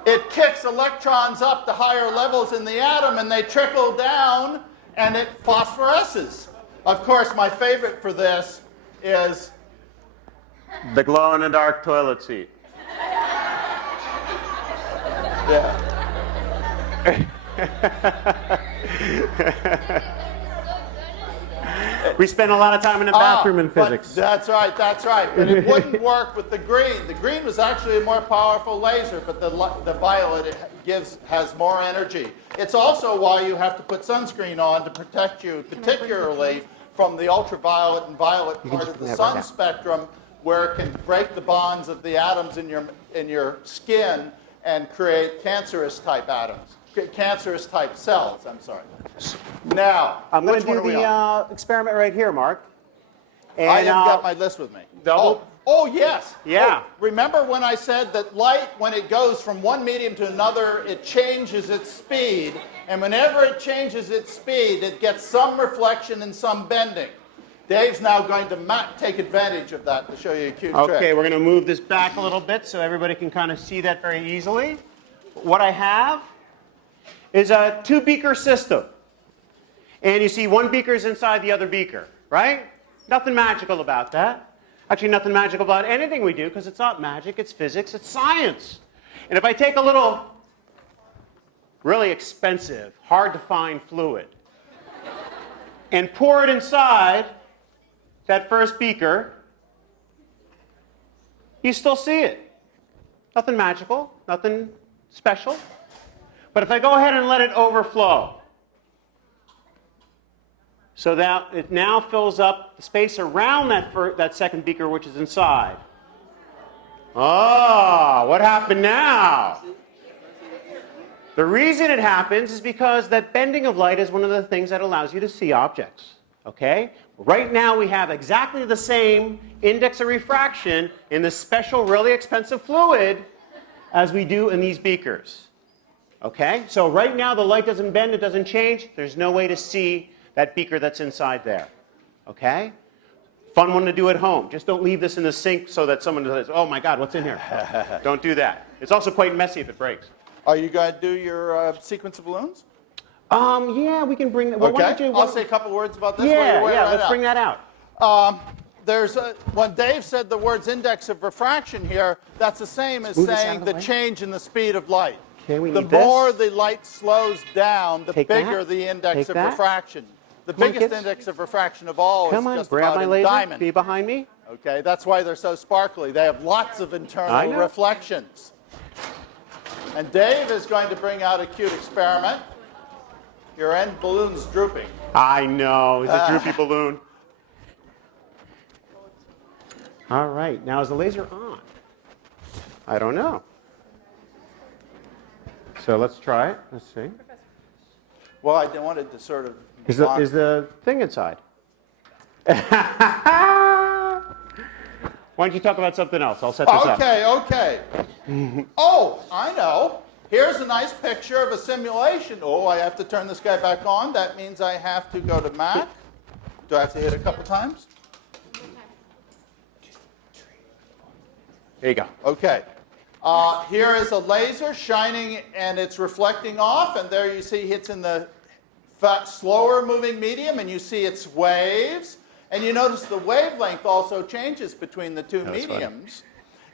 It kicks electrons up to higher levels in the atom, and they trickle down, and it phosphoresces. Of course, my favorite for this is The glow-in-the-dark toilet seat. yeah. We spend a lot of time in the bathroom in physics. That's right. But it wouldn't work with the green. The green was actually a more powerful laser, but the violet has more energy. It's also why you have to put sunscreen on to protect you, particularly from the ultraviolet and violet part of the sun spectrum, where it can break the bonds of the atoms in your skin and create cancerous type cells. I'm sorry. Now, I'm going which to do one are we the on? experiment right here, Mark. And, I haven't got my list with me. double- Oh, yes. Yeah. Oh, remember when I said that light, when it goes from one medium to another, it changes its speed. And whenever it changes its speed, it gets some reflection and some bending. Dave's now going to take advantage of that to show you a cute trick. Okay, we're going to move this back a little bit so everybody can kind of see that very easily. What I have is a two-beaker system. And you see one beaker is inside the other beaker, right? Nothing magical about that. Actually, nothing magical about anything we do, because it's not magic, it's physics, it's science. And if I take a little really expensive, hard-to-find fluid and pour it inside that first beaker, you still see it. Nothing magical, nothing special. But if I go ahead and let it overflow, so that it now fills up the space around that second beaker, which is inside. Oh, what happened now? The reason it happens is because that bending of light is one of the things that allows you to see objects. Okay? Right now we have exactly the same index of refraction in this special, really expensive fluid as we do in these beakers. Okay? So right now the light doesn't bend, it doesn't change. There's no way to see that beaker that's inside there. Okay? Fun one to do at home. Just don't leave this in the sink so that someone says, oh my God, what's in here? Don't do that. It's also quite messy if it breaks. Are you going to do your sequence of balloons? Yeah, we can bring that. Well, Okay, I'll say a couple words about this. Yeah, while you're let's out. bring that out. When Dave said the words index of refraction here, that's the same as Move this out saying of the the way. change in the speed of light. Okay, we The need this. more the light slows down, the Take bigger that. the index Take of that. refraction. The Come on, biggest kids. index of refraction of all Come is on, just grab about my a laser. diamond. Be behind me. Okay, that's why they're so sparkly. They have lots of I internal know. reflections. And Dave is going to bring out a cute experiment. Your end balloon's drooping. I know. It's a droopy balloon. All right. Now, is the laser on? I don't know. So let's try it. Let's see. Well, I wanted to sort of... Is the thing inside? Why don't you talk about something else? I'll set this up. Okay. Oh, I know. Here's a nice picture of a simulation. Oh, I have to turn this guy back on. That means I have to go to Mac. Do I have to hit it a couple times? There you go. Okay. Here is a laser shining and it's reflecting off, and there you see it's in the slower moving medium, and you see its waves. And you notice the wavelength also changes between the two mediums.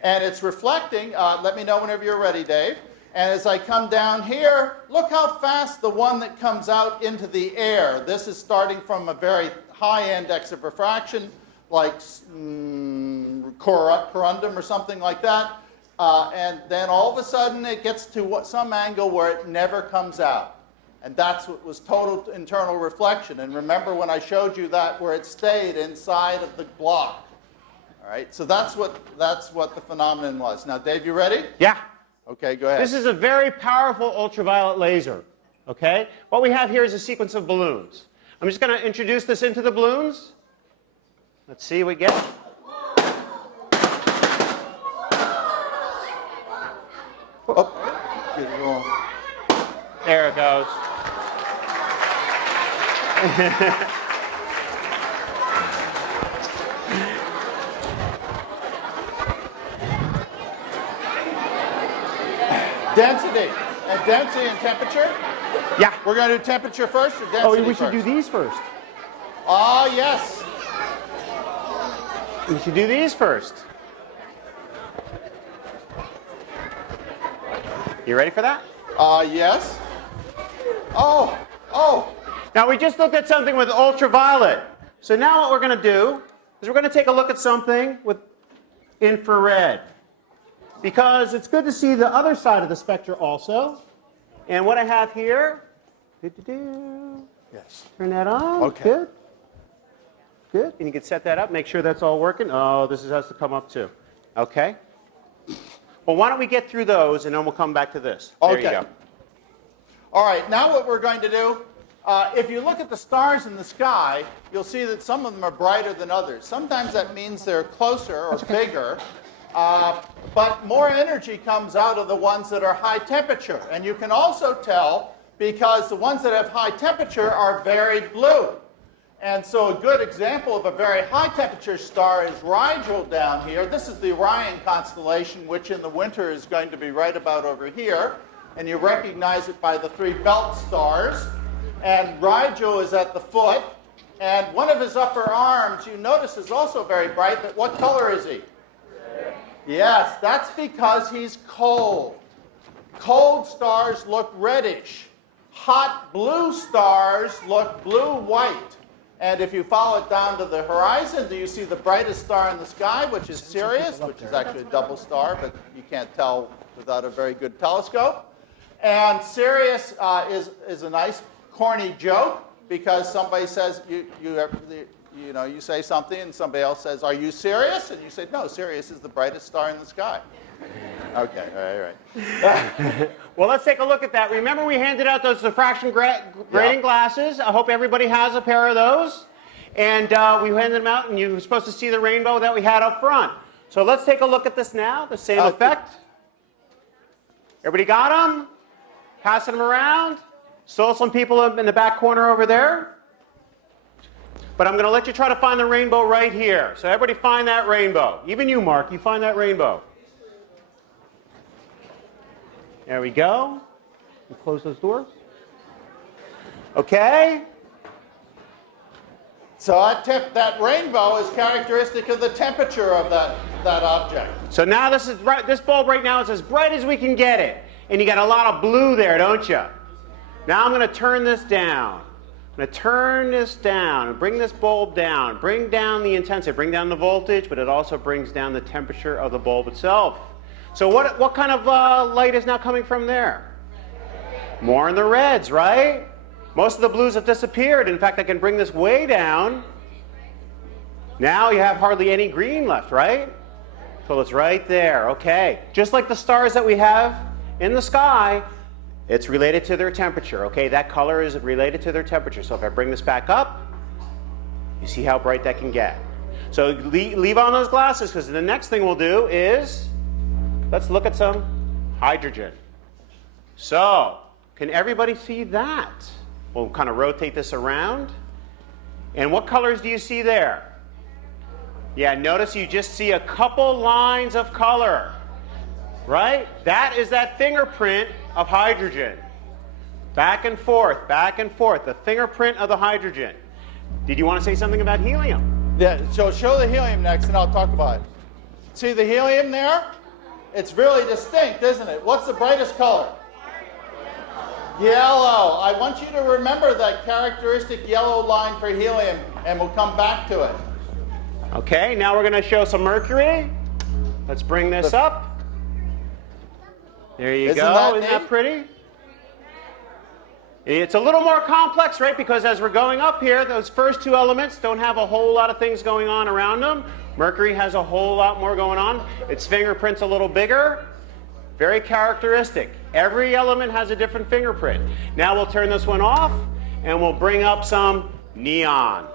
And it's reflecting. Let me know whenever you're ready, Dave. And as I come down here, look how fast the one that comes out into the air. This is starting from a very high index of refraction, like corundum or something like that. And then all of a sudden it gets to some angle where it never comes out. And that's what was total internal reflection. And remember when I showed you that where it stayed inside of the block. All right, so that's what the phenomenon was. Now, Dave, you ready? Yeah. Okay, go ahead. This is a very powerful ultraviolet laser. Okay? What we have here is a sequence of balloons. I'm just going to introduce this into the balloons. Let's see what we get. Oh, get it going. There it goes. Density and temperature? Yeah. We're going to do temperature first or density Oh, we should first? do these first. Ah, yes. We should do these first. You ready for that? Yes. Oh. Now, we just looked at something with ultraviolet. So now what we're going to do is we're going to take a look at something with infrared. Because it's good to see the other side of the spectrum also. And what I have here, Yes. turn that on. Okay. Good. Good. And you can set that up, make sure that's all working. Oh, this has to come up too. Okay. Well, why don't we get through those and then we'll come back to this. There you Okay. go. All right, now what we're going to do, if you look at the stars in the sky, you'll see that some of them are brighter than others. Sometimes that means they're closer or bigger. But more energy comes out of the ones that are high temperature. And you can also tell because the ones that have high temperature are very blue. And so a good example of a very high temperature star is Rigel down here. This is the Orion Constellation, which in the winter is going to be right about over here. And you recognize it by the 3 belt stars. And Rigel is at the foot. And one of his upper arms, you notice, is also very bright. But what color is he? Yes, that's because he's cold. Cold stars look reddish. Hot blue stars look blue-white. And if you follow it down to the horizon, do you see the brightest star in the sky, which is Sirius, which is actually a double star, but you can't tell without a very good telescope. And Sirius is a nice corny joke because somebody says, you say something and somebody else says, "Are you serious?" And you say, "No, Sirius is the brightest star in the sky." Okay, all right. Well, let's take a look at that. Remember we handed out those diffraction grating glasses. I hope everybody has a pair of those. And we handed them out, and you were supposed to see the rainbow that we had up front. So let's take a look at this now, the same effect. Everybody got them? Passing them around? Still some people in the back corner over there. But I'm going to let you try to find the rainbow right here. So everybody find that rainbow. Even you, Mark, you find that rainbow. There we go. We'll close those doors. Okay. So that rainbow is characteristic of the temperature of that object. So now this bulb right now is as bright as we can get it. And you got a lot of blue there, don't you? Now I'm going to turn this down. I'm going to turn this down and bring this bulb down. Bring down the intensity, bring down the voltage, but it also brings down the temperature of the bulb itself. So what kind of light is now coming from there? More in the reds, right? Most of the blues have disappeared. In fact, I can bring this way down. Now you have hardly any green left, right? So it's right there. Okay. Just like the stars that we have in the sky, it's related to their temperature. Okay, that color is related to their temperature. So if I bring this back up, you see how bright that can get. So leave on those glasses, because the next thing we'll do is let's look at some hydrogen. So can everybody see that? We'll kind of rotate this around. And what colors do you see there? Yeah, notice you just see a couple lines of color, right? That is that fingerprint of hydrogen. Back and forth, the fingerprint of the hydrogen. Did you want to say something about helium? Yeah, so show the helium next and I'll talk about it. See the helium there? It's really distinct, isn't it? What's the brightest color? Yellow. I want you to remember that characteristic yellow line for helium, and we'll come back to it. Okay, now we're going to show some mercury. Let's bring this up. There you go. Isn't that pretty? It's a little more complex, right? Because as we're going up here, those first two elements don't have a whole lot of things going on around them. Mercury has a whole lot more going on. Its fingerprint's a little bigger. Very characteristic. Every element has a different fingerprint. Now we'll turn this one off, and we'll bring up some neon.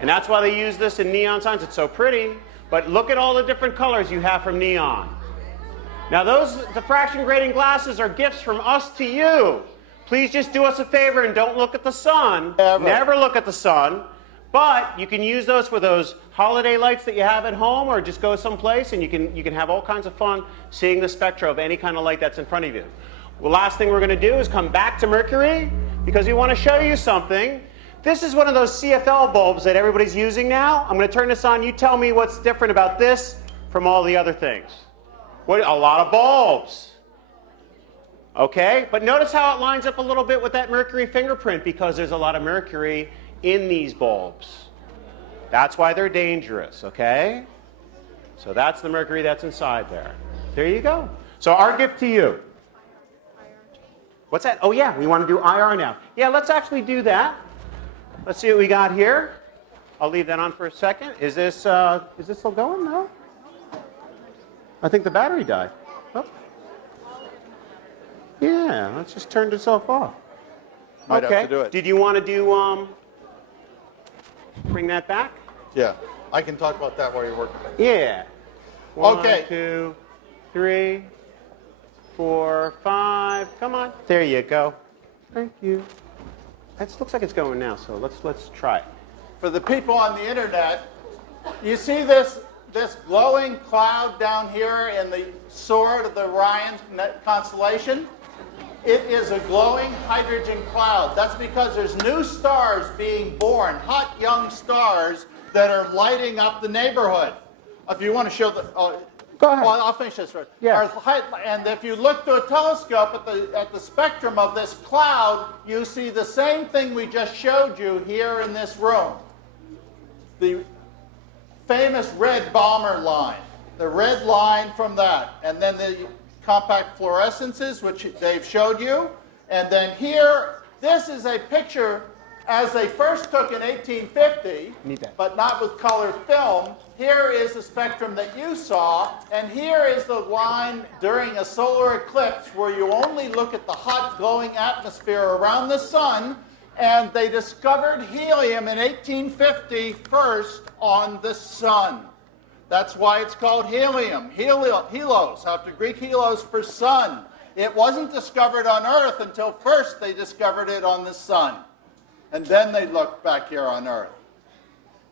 And that's why they use this in neon signs. It's so pretty. But look at all the different colors you have from neon. Now those diffraction grating glasses are gifts from us to you. Please just do us a favor and don't look at the sun. Never look at the sun. But you can use those for those holiday lights that you have at home, or just go someplace and you can have all kinds of fun seeing the spectra of any kind of light that's in front of you. The last thing we're going to do is come back to Mercury, because we want to show you something. This is one of those CFL bulbs that everybody's using now. I'm going to turn this on. You tell me what's different about this from all the other things. A lot of bulbs. Okay, but notice how it lines up a little bit with that mercury fingerprint, because there's a lot of mercury in these bulbs. That's why they're dangerous, okay? So that's the mercury that's inside there. There you go. So our gift to you. What's that? Oh yeah, we want to do IR now. Yeah, let's actually do that. Let's see what we got here. I'll leave that on for a second. Is this still going? No? I think the battery died. Oh. Yeah, let's just turn this off. Might okay. have to do it. Did you want to do bring that back? Yeah, I can talk about that while you're working. Yeah. 1, Okay. 2, 3, 4, 5. Come on. There you go. Thank you. It looks like it's going now, so let's try it. For the people on the internet, you see this glowing cloud down here in the sword of the Orion Constellation? It is a glowing hydrogen cloud. That's because there's new stars being born, hot young stars that are lighting up the neighborhood. If you want to show Go ahead. Well, I'll finish this first. Yeah. And if you look through a telescope at the spectrum of this cloud, you see the same thing we just showed you here in this room. The famous red Balmer line. The red line from that. And then the compact fluorescences, which Dave showed you. And then here, this is a picture as they first took in 1850, but not with colored film. Here is the spectrum that you saw, and here is the line during a solar eclipse where you only look at the hot glowing atmosphere around the sun, and they discovered helium in 1850 first on the sun. That's why it's called helium. Helos, after Greek helos for sun. It wasn't discovered on Earth until first they discovered it on the sun. And then they looked back here on Earth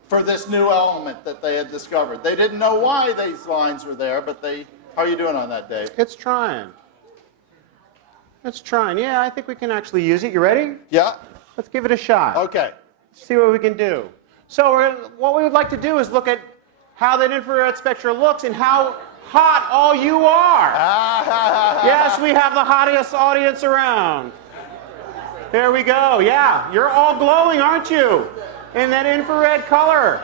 for this new element that they had discovered. They didn't know why these lines were there, but they... How are you doing on that, Dave? It's trying. It's trying. Yeah, I think we can actually use it. You ready? Yeah? Let's give it a shot. Okay. See what we can do. So what we would like to do is look at how that infrared spectra looks and how hot all you are. Yes, we have the hottest audience around. There we go. Yeah, you're all glowing, aren't you? In that infrared color.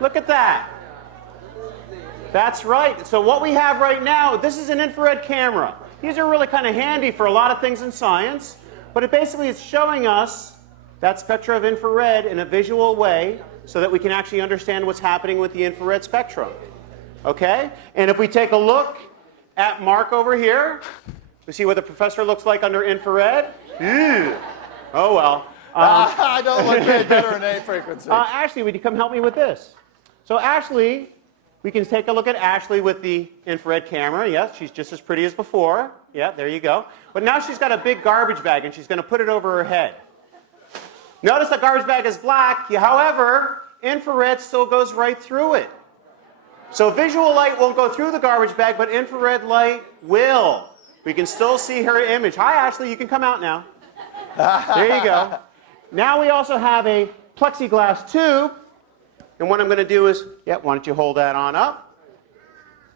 Look at that. That's right. So what we have right now, this is an infrared camera. These are really kind of handy for a lot of things in science, but it basically is showing us that spectra of infrared in a visual way so that we can actually understand what's happening with the infrared spectrum. Okay? And if we take a look at Mark over here, we see what the professor looks like under infrared. Ew. Oh, well. I don't look any better in A frequency. Ashley, would you come help me with this? So Ashley, we can take a look at Ashley with the infrared camera. Yes, she's just as pretty as before. Yeah, there you go. But now she's got a big garbage bag, and she's going to put it over her head. Notice the garbage bag is black. However, infrared still goes right through it. So visual light won't go through the garbage bag, but infrared light will. We can still see her image. Hi, Ashley. You can come out now. There you go. Now we also have a plexiglass tube. And what I'm going to do is, why don't you hold that on up?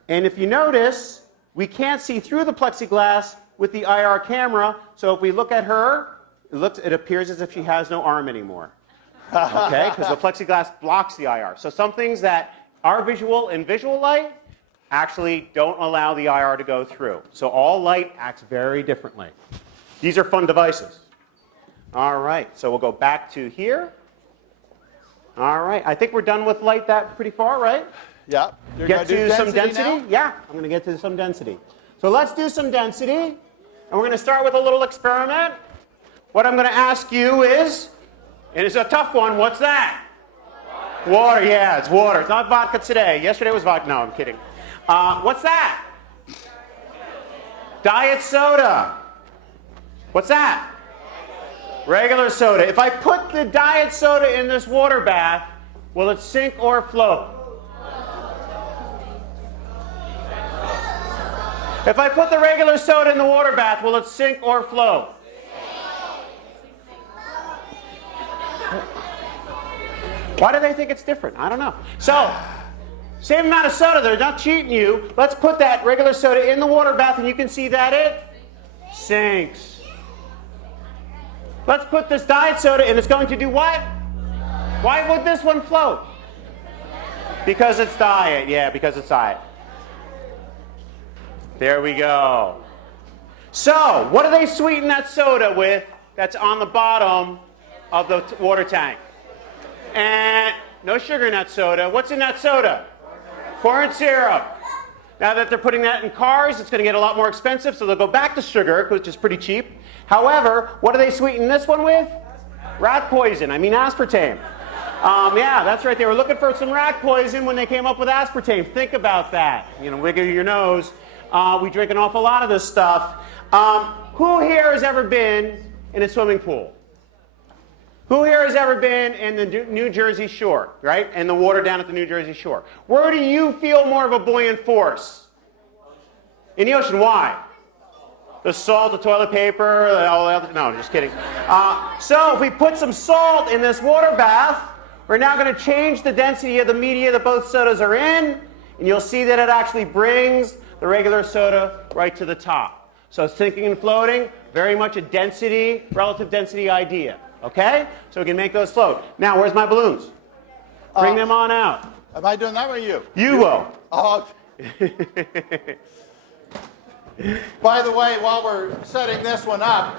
And if you notice, we can't see through the plexiglass with the IR camera. So if we look at her, it appears as if she has no arm anymore. Okay? Because the plexiglass blocks the IR. So some things that are visual in visual light actually don't allow the IR to go through. So all light acts very differently. These are fun devices. All right, so we'll go back to here. All right, I think we're done with light that pretty far, right? Yeah. You're Get to some density? now? Yeah, I'm going to get to some density. So let's do some density. And we're going to start with a little experiment. What I'm going to ask you is, and it's a tough one, what's that? Water, yeah, it's water. It's not vodka today. Yesterday was vodka. No, I'm kidding. What's that? Diet soda. What's that? Regular soda. If I put the diet soda in this water bath, will it sink or float? If I put the regular soda in the water bath, will it sink or float? Why do they think it's different? I don't know. So, same amount of soda, they're not cheating you. Let's put that regular soda in the water bath and you can see that it sinks. Let's put this diet soda and it's going to do what? Why would this one float? Because it's diet. Yeah, because it's diet. There we go. So, what do they sweeten that soda with that's on the bottom of the water tank? And no sugar in that soda. What's in that soda? Corn syrup. Now that they're putting that in cars, it's going to get a lot more expensive, so they'll go back to sugar, which is pretty cheap. However, what do they sweeten this one with? Rat poison. I mean aspartame. Yeah, that's right. They were looking for some rat poison when they came up with aspartame. Think about that. You know, wiggle your nose. We drink an awful lot of this stuff. Who here has ever been in a swimming pool? Who here has ever been in the New Jersey shore, right? And the water down at the New Jersey shore. Where do you feel more of a buoyant force? In the ocean. Why? The salt, the toilet paper, all the other... No, just kidding. So if we put some salt in this water bath, we're now going to change the density of the media that both sodas are in, and you'll see that it actually brings the regular soda right to the top. So sinking and floating, very much a density, relative density idea. Okay? So we can make those float. Now, where's my balloons? Bring them on out. Am I doing that or you? You will. Oh. By the way, while we're setting this one up,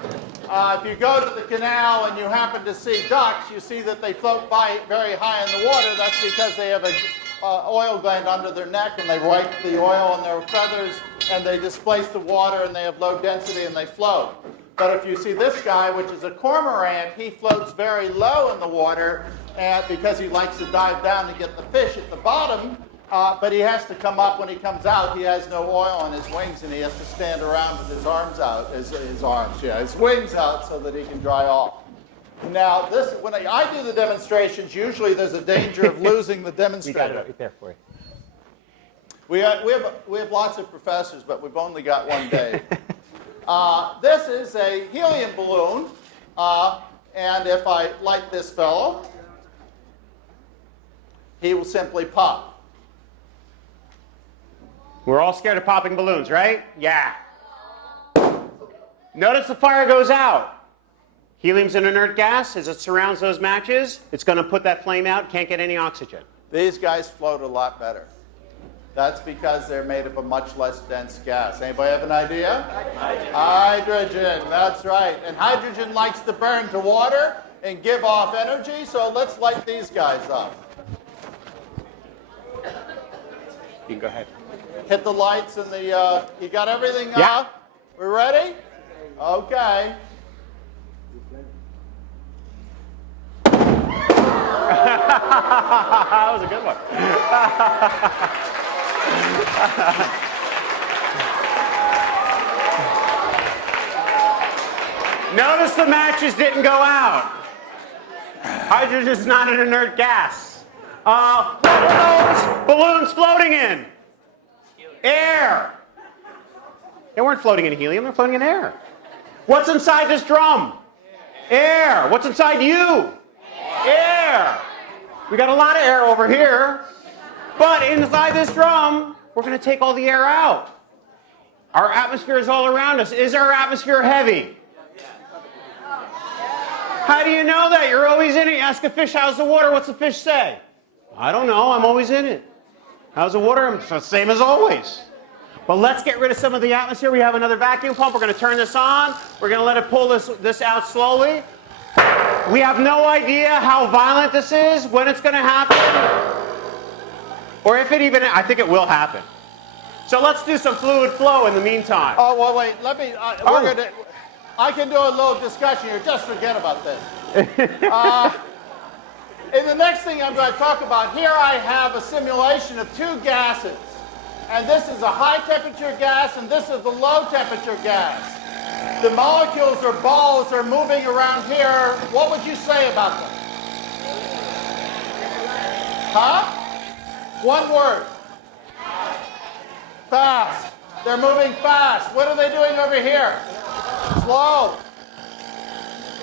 if you go to the canal and you happen to see ducks, you see that they float by very high in the water. That's because they have an oil gland under their neck, and they wipe the oil on their feathers, and they displace the water, and they have low density, and they float. But if you see this guy, which is a cormorant, he floats very low in the water because he likes to dive down to get the fish at the bottom. But he has to come up when he comes out. He has no oil on his wings, and he has to stand around with his arms out, his wings out, so that he can dry off. Now, when I do the demonstrations, usually there's a danger of losing the demonstrator. We got it right there for you. We have lots of professors, but we've only got one day. This is a helium balloon, and if I light this fellow, he will simply pop. We're all scared of popping balloons, right? Yeah. Notice the fire goes out. Helium's an inert gas. As it surrounds those matches, it's going to put that flame out. Can't get any oxygen. These guys float a lot better. That's because they're made of a much less dense gas. Anybody have an idea? Hydrogen, that's right. And hydrogen likes to burn to water and give off energy, so let's light these guys up. You can go ahead. Hit the lights and you got everything Yeah. up? We're ready? Okay. That was a good one. Notice the matches didn't go out. Hydrogen is not an inert gas. What are those balloons floating in? Air. They weren't floating in helium, they're floating in air. What's inside this drum? Air. What's inside you? Air. We got a lot of air over here, but inside this drum, we're going to take all the air out. Our atmosphere is all around us. Is our atmosphere heavy? How do you know that? You're always in it. You ask a fish, how's the water? What's the fish say? I don't know. I'm always in it. How's the water? It's the same as always. But let's get rid of some of the atmosphere. We have another vacuum pump. We're going to turn this on. We're going to let it pull this out slowly. We have no idea how violent this is, when it's going to happen, or if it even, I think it will happen. So let's do some fluid flow in the meantime. Oh, well, wait, let me, I can do a little discussion here. Just forget about this. In the next thing I'm going to talk about, here I have a simulation of two gases. And this is a high temperature gas, and this is a low temperature gas. The molecules or balls are moving around here. What would you say about them? Huh? One word. Fast. They're moving fast. What are they doing over here? Slow.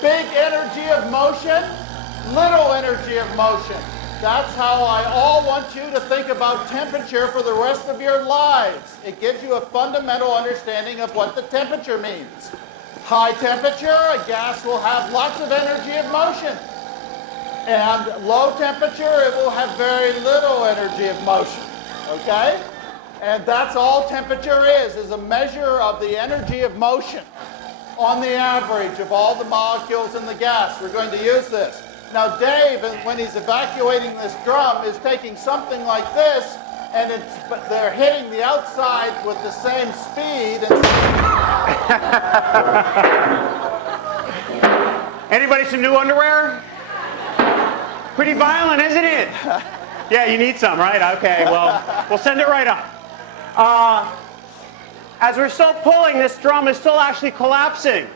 Big energy of motion, little energy of motion. That's how I all want you to think about temperature for the rest of your lives. It gives you a fundamental understanding of what the temperature means. High temperature, a gas will have lots of energy of motion. And low temperature, it will have very little energy of motion. Okay? And that's all temperature is a measure of the energy of motion on the average of all the molecules in the gas. We're going to use this. Now Dave, when he's evacuating this drum, is taking something like this, and they're hitting the outside with the same speed. Anybody some new underwear? Pretty violent, isn't it? Yeah, you need some, right? Okay, well, we'll send it right up. As we're still pulling, this drum is still actually collapsing.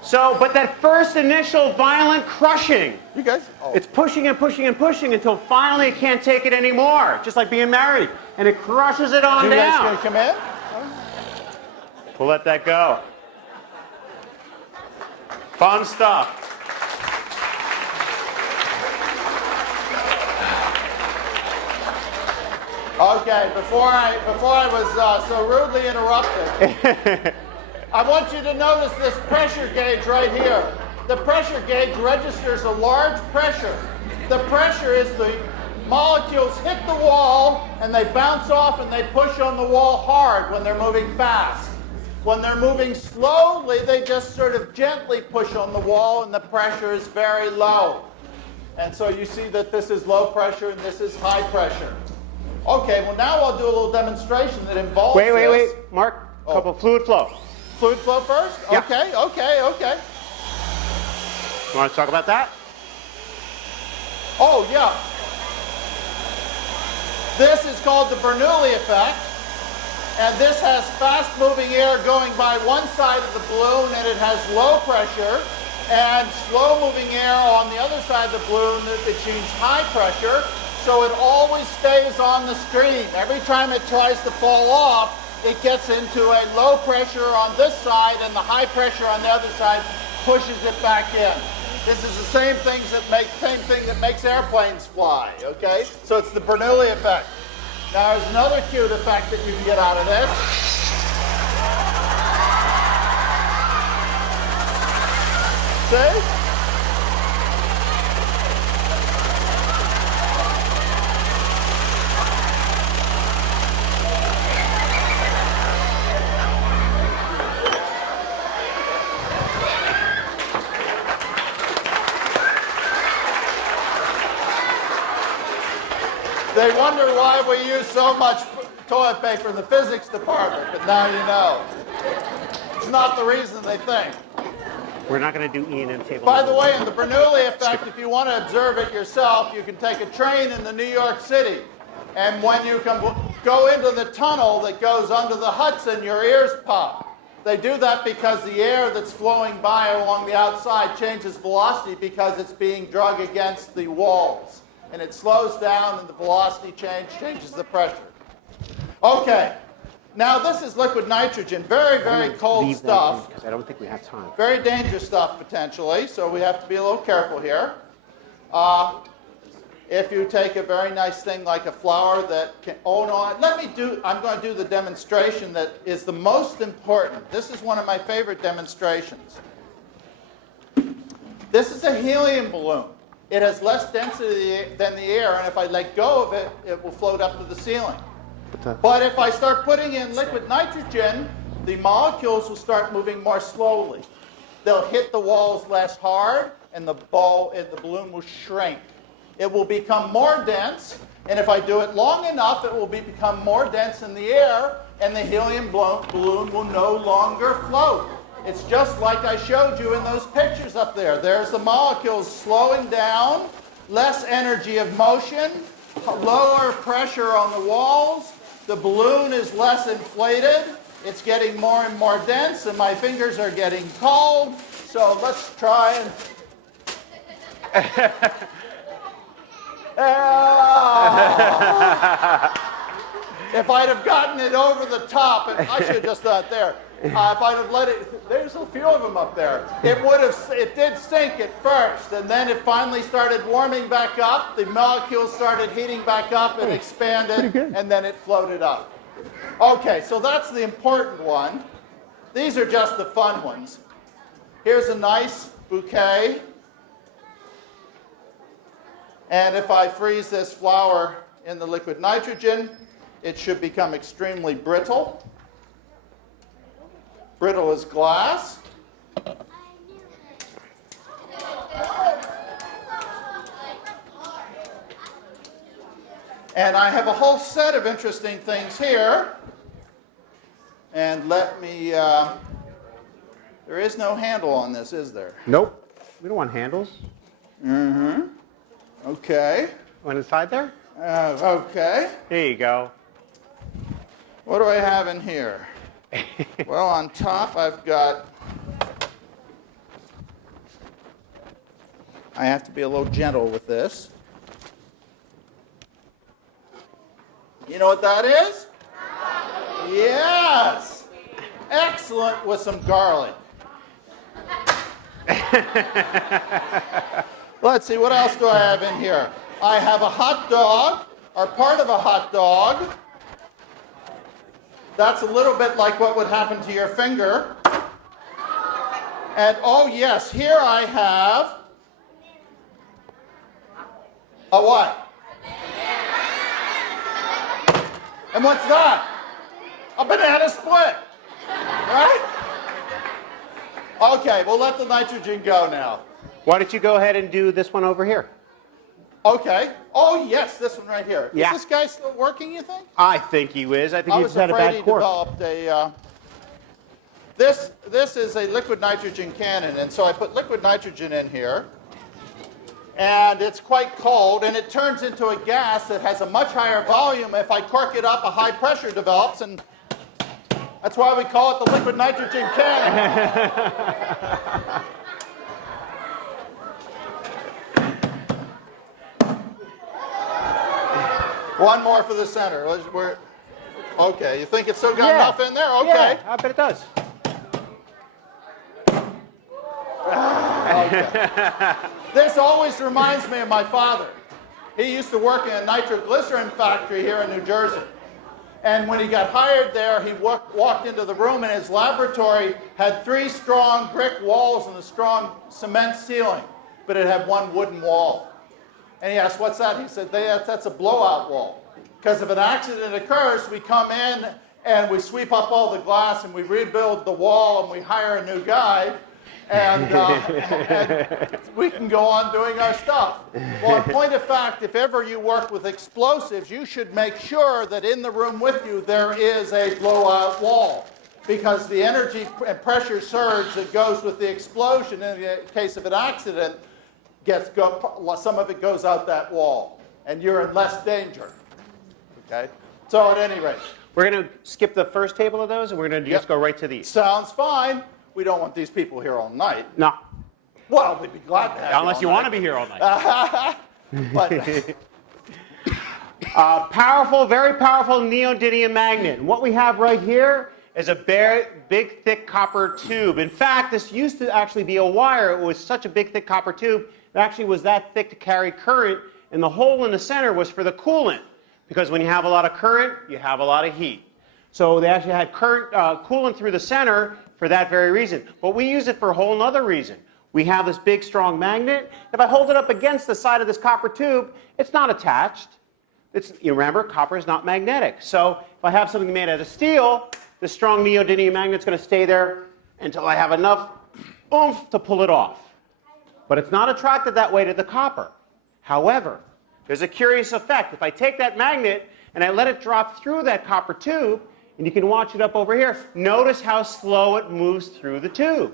So, but that first initial violent crushing, You guys? it's pushing and pushing and pushing until finally it can't take it anymore, just like being married. And it crushes it on You guys down. going to come in? We'll let that go. Fun stuff. Okay, before I was so rudely interrupted, I want you to notice this pressure gauge right here. The pressure gauge registers a large pressure. The pressure is the molecules hit the wall and they bounce off and they push on the wall hard when they're moving fast. When they're moving slowly, they just sort of gently push on the wall and the pressure is very low. And so you see that this is low pressure and this is high pressure. Okay, well now I'll do a little demonstration that involves Wait. Mark, couple fluid flow. Fluid flow first? Yeah. Okay. You want to talk about that? Oh, yeah. This is called the Bernoulli Effect. And this has fast-moving air going by one side of the balloon, and it has low pressure. And slow-moving air on the other side of the balloon that achieves high pressure. So it always stays on the stream. Every time it tries to fall off, it gets into a low pressure on this side, and the high pressure on the other side pushes it back in. This is the same thing that makes airplanes fly, okay? So it's the Bernoulli effect. Now there's another cute effect that you can get out of this. See? They wonder why we use so much toilet paper in the physics department, but now you know. It's not the reason they think. We're not going to do E&M table. By the way, in the Bernoulli effect, if you want to observe it yourself, you can take a train into New York City. And when you go into the tunnel that goes under the Hudson, your ears pop. They do that because the air that's flowing by along the outside changes velocity because it's being drug against the walls. And it slows down, and the velocity changes the pressure. Okay, now this is liquid nitrogen, very, very cold stuff. Because I don't think we have time. Very dangerous stuff, potentially, so we have to be a little careful here. If you take a very nice thing like a flower that can, I'm going to do the demonstration that is the most important. This is one of my favorite demonstrations. This is a helium balloon. It has less density than the air, and if I let go of it, it will float up to the ceiling. But if I start putting in liquid nitrogen, the molecules will start moving more slowly. They'll hit the walls less hard, and the balloon will shrink. It will become more dense, and if I do it long enough, it will become more dense in the air, and the helium balloon will no longer float. It's just like I showed you in those pictures up there. There's the molecules slowing down, less energy of motion, lower pressure on the walls. The balloon is less inflated. It's getting more and more dense, and my fingers are getting cold. So let's try and... If I'd have gotten it over the top, I should have just done it there. If I'd have let it, there's a few of them up there. It did sink at first, and then it finally started warming back up. The molecules started heating back up and expanded, and then it floated up. Okay, so that's the important one. These are just the fun ones. Here's a nice bouquet. And if I freeze this flower in the liquid nitrogen, it should become extremely brittle. Brittle as glass. And I have a whole set of interesting things here. And let me, there is no handle on this, is there? Nope. We don't want handles. Mm-hmm. Okay. Want inside there? Okay. There you go. What do I have in here? Well, on top I've got, I have to be a little gentle with this. You know what that is? Yes! Excellent with some garlic. Let's see, what else do I have in here? I have a hot dog, or part of a hot dog. That's a little bit like what would happen to your finger. And oh yes, here I have a what? And what's that? A banana split, right? Okay, we'll let the nitrogen go now. Why don't you go ahead and do this one over here? Okay. Oh yes, this one right here. Yeah. Is this guy still working, you think? I think he is. I think I he was just had a afraid bad he core. developed a. This is a liquid nitrogen cannon, and so I put liquid nitrogen in here, and it's quite cold, and it turns into a gas that has a much higher volume. If I cork it up, a high pressure develops, and that's why we call it the liquid nitrogen cannon. One more for the center. Okay, you think it's still got enough in there? Okay. Yeah, I bet it does. Okay. This always reminds me of my father. He used to work in a nitroglycerin factory here in New Jersey. And when he got hired there, he walked into the room, and his laboratory had 3 strong brick walls and a strong cement ceiling, but it had 1 wooden wall. And he asked, "What's that?" He said, "That's a blowout wall. Because if an accident occurs, we come in and we sweep up all the glass and we rebuild the wall and we hire a new guy, and we can go on doing our stuff." Well, in point of fact, if ever you work with explosives, you should make sure that in the room with you there is a blowout wall, because the energy and pressure surge that goes with the explosion in the case of an accident some of it goes out that wall, and you're in less danger. Okay? So at any rate. We're going to skip the first table of those, and we're going to just go right to these. Sounds fine. We don't want these people here all night. No. Well, we'd be glad to have Unless you want to be here all night. But Powerful, very powerful neodymium magnet. And what we have right here is a big, thick copper tube. In fact, this used to actually be a wire. It was such a big, thick copper tube. It actually was that thick to carry current, and the hole in the center was for the coolant. Because when you have a lot of current, you have a lot of heat. So they actually had current coolant through the center for that very reason. But we use it for a whole other reason. We have this big, strong magnet. If I hold it up against the side of this copper tube, it's not attached. You remember, copper is not magnetic. So if I have something made out of steel, the strong neodymium magnet is going to stay there until I have enough oomph to pull it off. But it's not attracted that way to the copper. However, there's a curious effect. If I take that magnet and I let it drop through that copper tube, and you can watch it up over here, notice how slow it moves through the tube.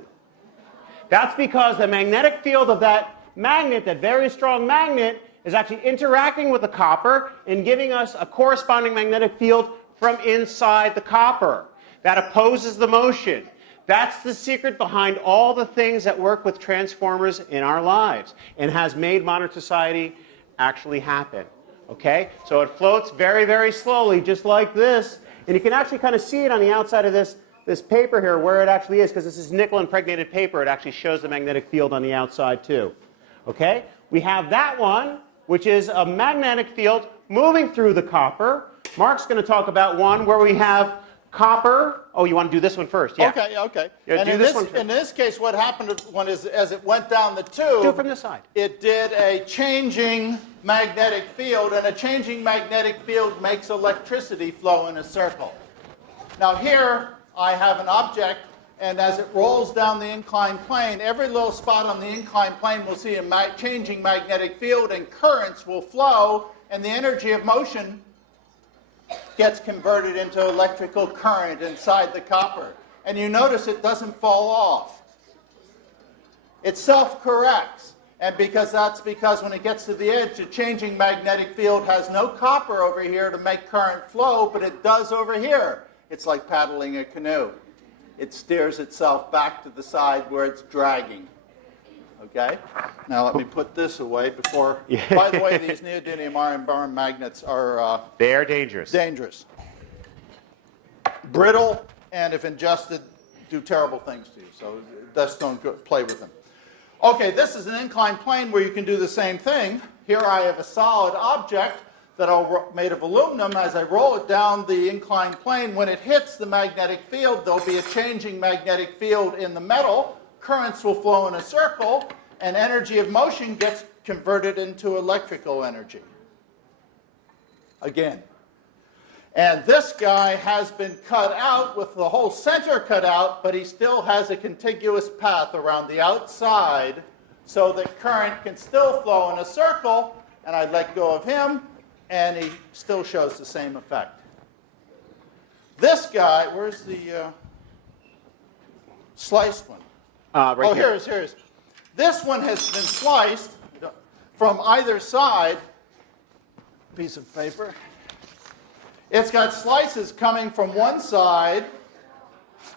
That's because the magnetic field of that magnet, that very strong magnet, is actually interacting with the copper and giving us a corresponding magnetic field from inside the copper. That opposes the motion. That's the secret behind all the things that work with transformers in our lives and has made modern society actually happen. Okay? So it floats very, very slowly, just like this. And you can actually kind of see it on the outside of this paper here where it actually is, because this is nickel impregnated paper. It actually shows the magnetic field on the outside too. Okay? We have that one, which is a magnetic field moving through the copper. Mark's going to talk about one where we have copper. Oh, you want to do this one first? Yeah. Okay. Yeah, and in this case, what happened is as it went down the tube, do it from this side. It did a changing magnetic field, and a changing magnetic field makes electricity flow in a circle. Now here I have an object, and as it rolls down the inclined plane, every little spot on the inclined plane will see a changing magnetic field, and currents will flow, and the energy of motion gets converted into electrical current inside the copper. And you notice it doesn't fall off. It self-corrects. And that's because when it gets to the edge, the changing magnetic field has no copper over here to make current flow, but it does over here. It's like paddling a canoe. It steers itself back to the side where it's dragging. Okay? Now let me put this away before... By the way, these neodymium iron magnets are... they are dangerous. Dangerous. Brittle, and if ingested, do terrible things to you. So just don't play with them. Okay, this is an inclined plane where you can do the same thing. Here I have a solid object that are made of aluminum. As I roll it down the inclined plane, when it hits the magnetic field, there'll be a changing magnetic field in the metal. Currents will flow in a circle, and energy of motion gets converted into electrical energy. Again. And this guy has been cut out with the whole center cut out, but he still has a contiguous path around the outside so that current can still flow in a circle. And I let go of him, and he still shows the same effect. This guy, where's the sliced one? Right here. Here it is. This one has been sliced from either side. Piece of paper. It's got slices coming from one side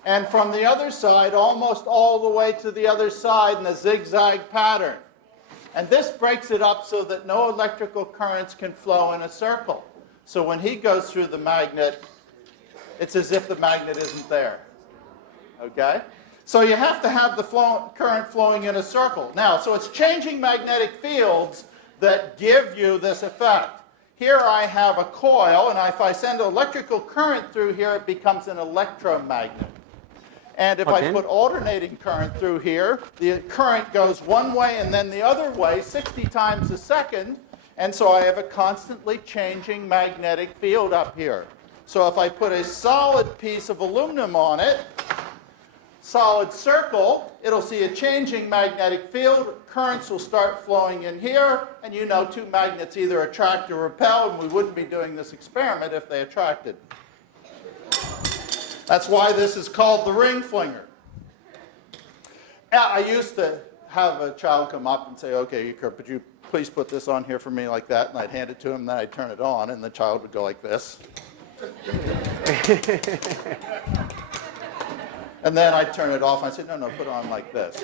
and from the other side almost all the way to the other side in a zigzag pattern. And this breaks it up so that no electrical currents can flow in a circle. So when he goes through the magnet, it's as if the magnet isn't there. Okay? So you have to have the current flowing in a circle. Now, so it's changing magnetic fields that give you this effect. Here I have a coil, and if I send electrical current through here, it becomes an electromagnet. And if I put alternating current through here, the current goes one way and then the other way 60 times a second, and so I have a constantly changing magnetic field up here. So if I put a solid piece of aluminum on it, solid circle, it'll see a changing magnetic field. Currents will start flowing in here, and you know two magnets either attract or repel, and we wouldn't be doing this experiment if they attracted. That's why this is called the ring flinger. I used to have a child come up and say, okay, could you please put this on here for me like that? And I'd hand it to him, and then I'd turn it on, and the child would go like this. And then I'd turn it off, and I'd say, no, put it on like this.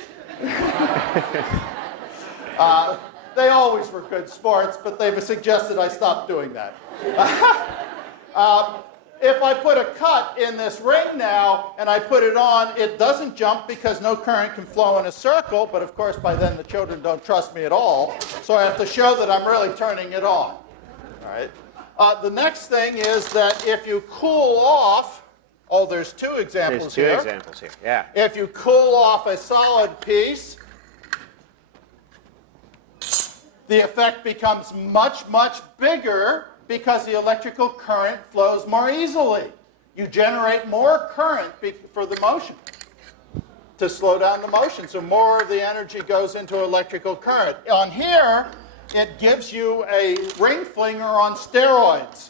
They always were good sports, but they've suggested I stop doing that. If I put a cut in this ring now, and I put it on, it doesn't jump because no current can flow in a circle, but of course by then the children don't trust me at all, so I have to show that I'm really turning it on. All right. The next thing is that if you cool off, there's two examples here. There's two examples here, yeah. If you cool off a solid piece, the effect becomes much, much bigger because the electrical current flows more easily. You generate more current for the motion to slow down the motion. So more of the energy goes into electrical current. On here, it gives you a ring flinger on steroids.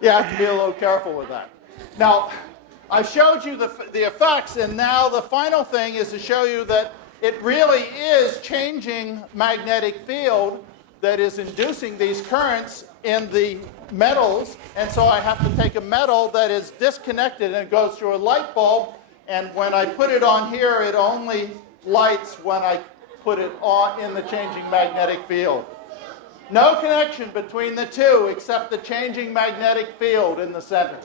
You have to be a little careful with that. Now, I've showed you the effects, and now the final thing is to show you that it really is changing magnetic field that is inducing these currents in the metals, and so I have to take a metal that is disconnected and goes through a light bulb, and when I put it on here, it only lights when I put it on in the changing magnetic field. No connection between the two except the changing magnetic field in the center.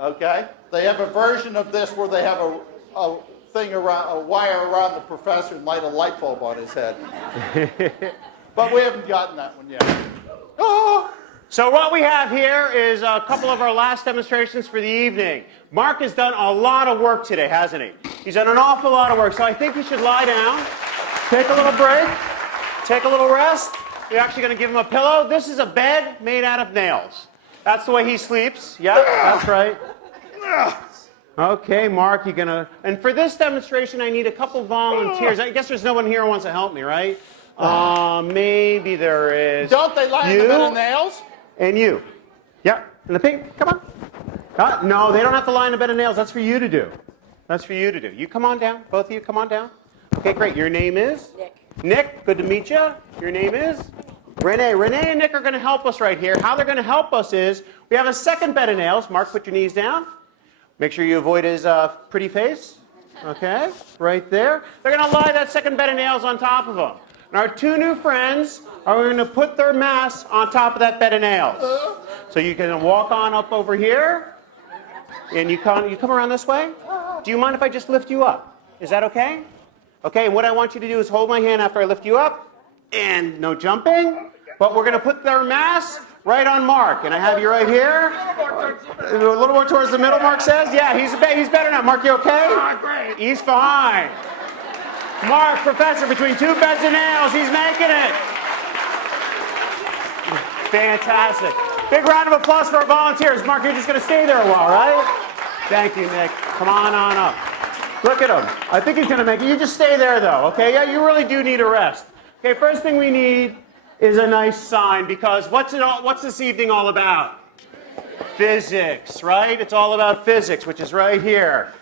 Okay? They have a version of this where they have a wire around the professor and light a light bulb on his head. But we haven't gotten that one yet. Oh! So what we have here is a couple of our last demonstrations for the evening. Mark has done a lot of work today, hasn't he? He's done an awful lot of work, so I think he should lie down, take a little break, take a little rest. We're actually going to give him a pillow. This is a bed made out of nails. That's the way he sleeps. Yep, that's right. Okay, Mark, you're going to... And for this demonstration, I need a couple volunteers. I guess there's no one here who wants to help me, right? Maybe there is. Don't they lie in the bed of nails? And you. Yep. And the pink, come on. No, they don't have to lie in a bed of nails. That's for you to do. That's for you to do. You come on down. Both of you come on down. Okay, great. Your name is? Nick. Nick, good to meet you. Your name is? Renee. Renee and Nick are going to help us right here. How they're going to help us is we have a second bed of nails. Mark, put your knees down. Make sure you avoid his pretty face. Okay, right there. They're going to lie that second bed of nails on top of them. And our two new friends are going to put their masks on top of that bed of nails. So you can walk on up over here, and you come around this way. Do you mind if I just lift you up? Is that okay? Okay, and what I want you to do is hold my hand after I lift you up, and no jumping, but we're going to put their mass right on Mark, and I have you right here. A little more towards the middle, Mark says. Yeah, he's better now. Mark, you okay? Great. He's fine. Mark, professor, between two beds of nails, he's making it. Fantastic. Big round of applause for our volunteers. Mark, you're just going to stay there a while, right? Thank you, Nick. Come on up. Look at him. I think he's going to make it. You just stay there, though, okay? Yeah, you really do need a rest. Okay, first thing we need is a nice sign, because what's this evening all about? Physics, right? It's all about physics, which is right here.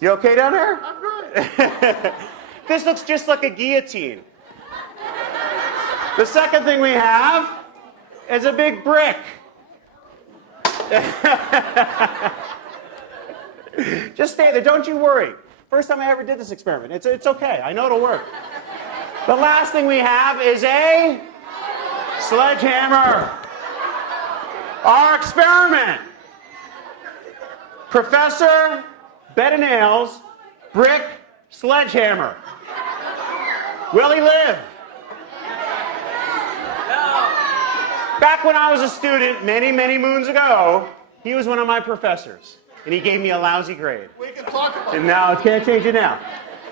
You okay down there? I'm good. This looks just like a guillotine. The second thing we have is a big brick. Just stay there. Don't you worry. First time I ever did this experiment. It's okay. I know it'll work. The last thing we have is a sledgehammer. Our experiment. Professor, bed of nails, brick, sledgehammer. Will he live? Back when I was a student, many, many moons ago, he was one of my professors, and he gave me a lousy grade. We can talk about And now I can't change it now.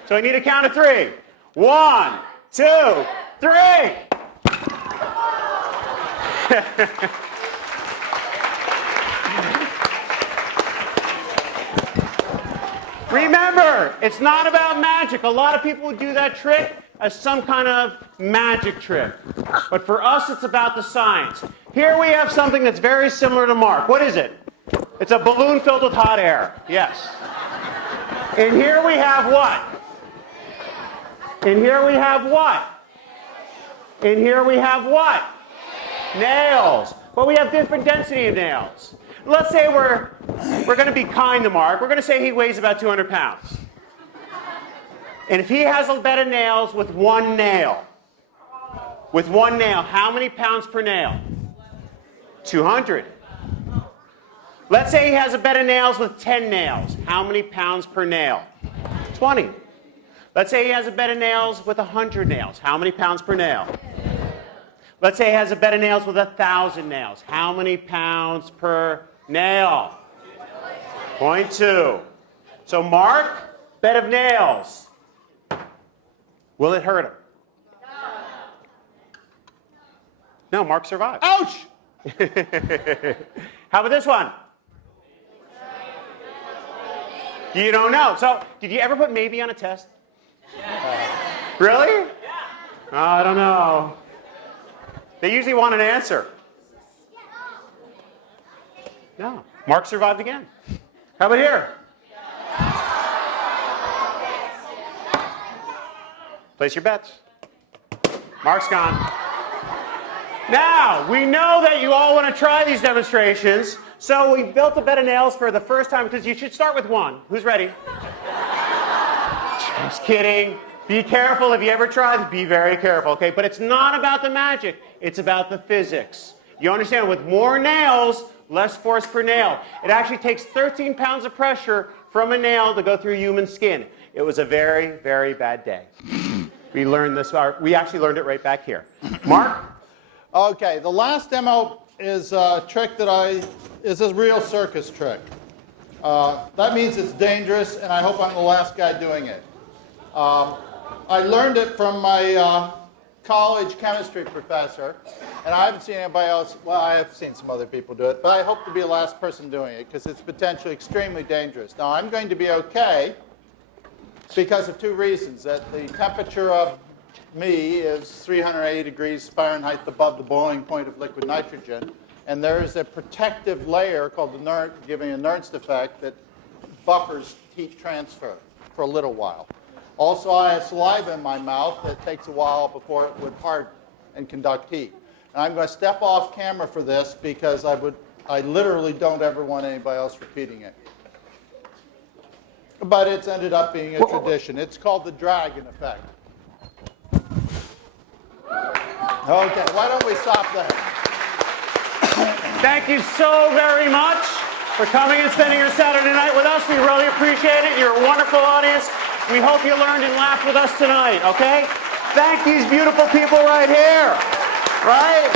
So I need a count of 3. 1, 2, 3. Remember, it's not about magic. A lot of people do that trick as some kind of magic trick. But for us, it's about the science. Here we have something that's very similar to Mark. What is it? It's a balloon filled with hot air. Yes. And here we have what? And here we have what? And here we have what? Nails. But we have different density of nails. Let's say we're going to be kind to Mark. We're going to say he weighs about 200 pounds. And if he has a bed of nails with one nail, how many pounds per nail? 200. Let's say he has a bed of nails with 10 nails. How many pounds per nail? 20. Let's say he has a bed of nails with 100 nails. How many pounds per nail? Let's say he has a bed of nails with 1,000 nails. How many pounds per nail? 0.2. So Mark, bed of nails. Will it hurt him? No, Mark survived. Ouch! How about this one? You don't know. So, did you ever put maybe on a test? Really? Oh, I don't know. They usually want an answer. No. Mark survived again. How about here? Place your bets. Mark's gone. Now, we know that you all want to try these demonstrations, so we built a bed of nails for the first time, because you should start with one. Who's ready? Just kidding. Be careful if you ever try this. Be very careful, okay? But it's not about the magic. It's about the physics. You understand, with more nails, less force per nail. It actually takes 13 pounds of pressure from a nail to go through human skin. It was a very, very bad day. We learned this. We actually learned it right back here. Mark? Okay, the last demo is a trick is a real circus trick. That means it's dangerous, and I hope I'm the last guy doing it. I learned it from my college chemistry professor, and I haven't seen anybody else. Well, I have seen some other people do it, but I hope to be the last person doing it because it's potentially extremely dangerous. Now, I'm going to be okay because of two reasons. That the temperature of me is 380 degrees Fahrenheit above the boiling point of liquid nitrogen, and there is a protective layer called the giving a Nernst effect that buffers heat transfer for a little while. Also, I have saliva in my mouth that takes a while before it would harden and conduct heat. And I'm going to step off camera for this because I literally don't ever want anybody else repeating it. But it's ended up being a tradition. It's called the dragon effect. Okay, why don't we stop there? Thank you so very much for coming and spending your Saturday night with us. We really appreciate it. You're a wonderful audience. We hope you learned and laughed with us tonight, okay? Thank these beautiful people right here, right?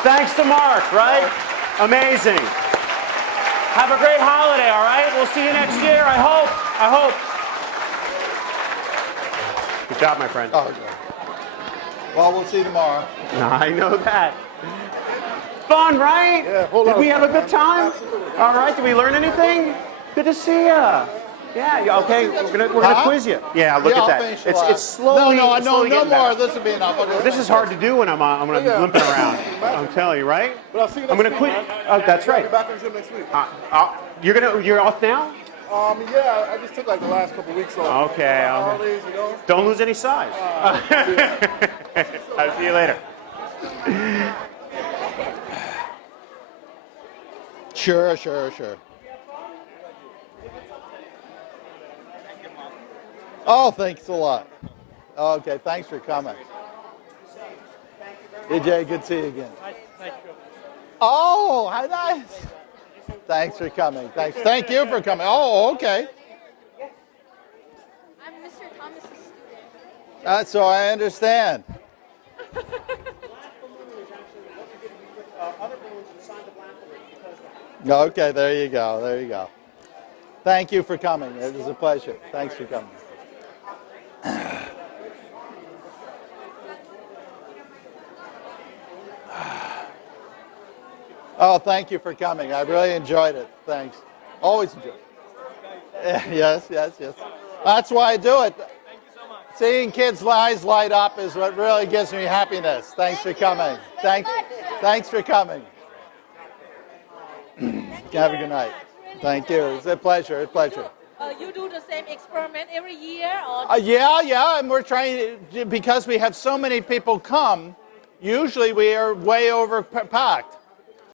Thanks to Mark, right? Amazing. Have a great holiday, all right? We'll see you next year, I hope. Good job, my friend. Oh, okay. Well, we'll see you tomorrow. I know that. Fun, right? Yeah, hold Did on. we have a good time? Absolutely. All right, did we learn anything? Good to see ya. Yeah, okay, we're gonna quiz you. Yeah, look Yeah, at I'll that. finish the It's last. slowly, No it's slowly more. getting better. This will be enough. This is hard to do when I'm limping around. I'm telling you, right? But I'll see you next I'm gonna week, quit. man. Oh, that's I'll right. be back in the gym next week. You're off now? Yeah, I just took like the last couple weeks off. Okay. Holidays, you know. Don't lose any size. I'll see you later. Sure. Oh, thanks a lot. Okay, thanks for coming. Hey, Jay, good to see you again. Oh, how nice. Thanks for coming. Thank you for coming. Oh, okay. I'm Mr. Thomas's student. So I understand. Okay, there you go. Thank you for coming. It was a pleasure. Thanks for coming. Oh, thank you for coming. I really enjoyed it. Thanks. Always enjoy it. Yes. That's why I do it. Seeing kids' eyes light up is what really gives me happiness. Thanks for coming. Thanks for coming. Have a good night. Thank you. It's a pleasure. You do the same experiment every year, or Yeah, and we're trying to, because we have so many people come, usually we are way overpacked.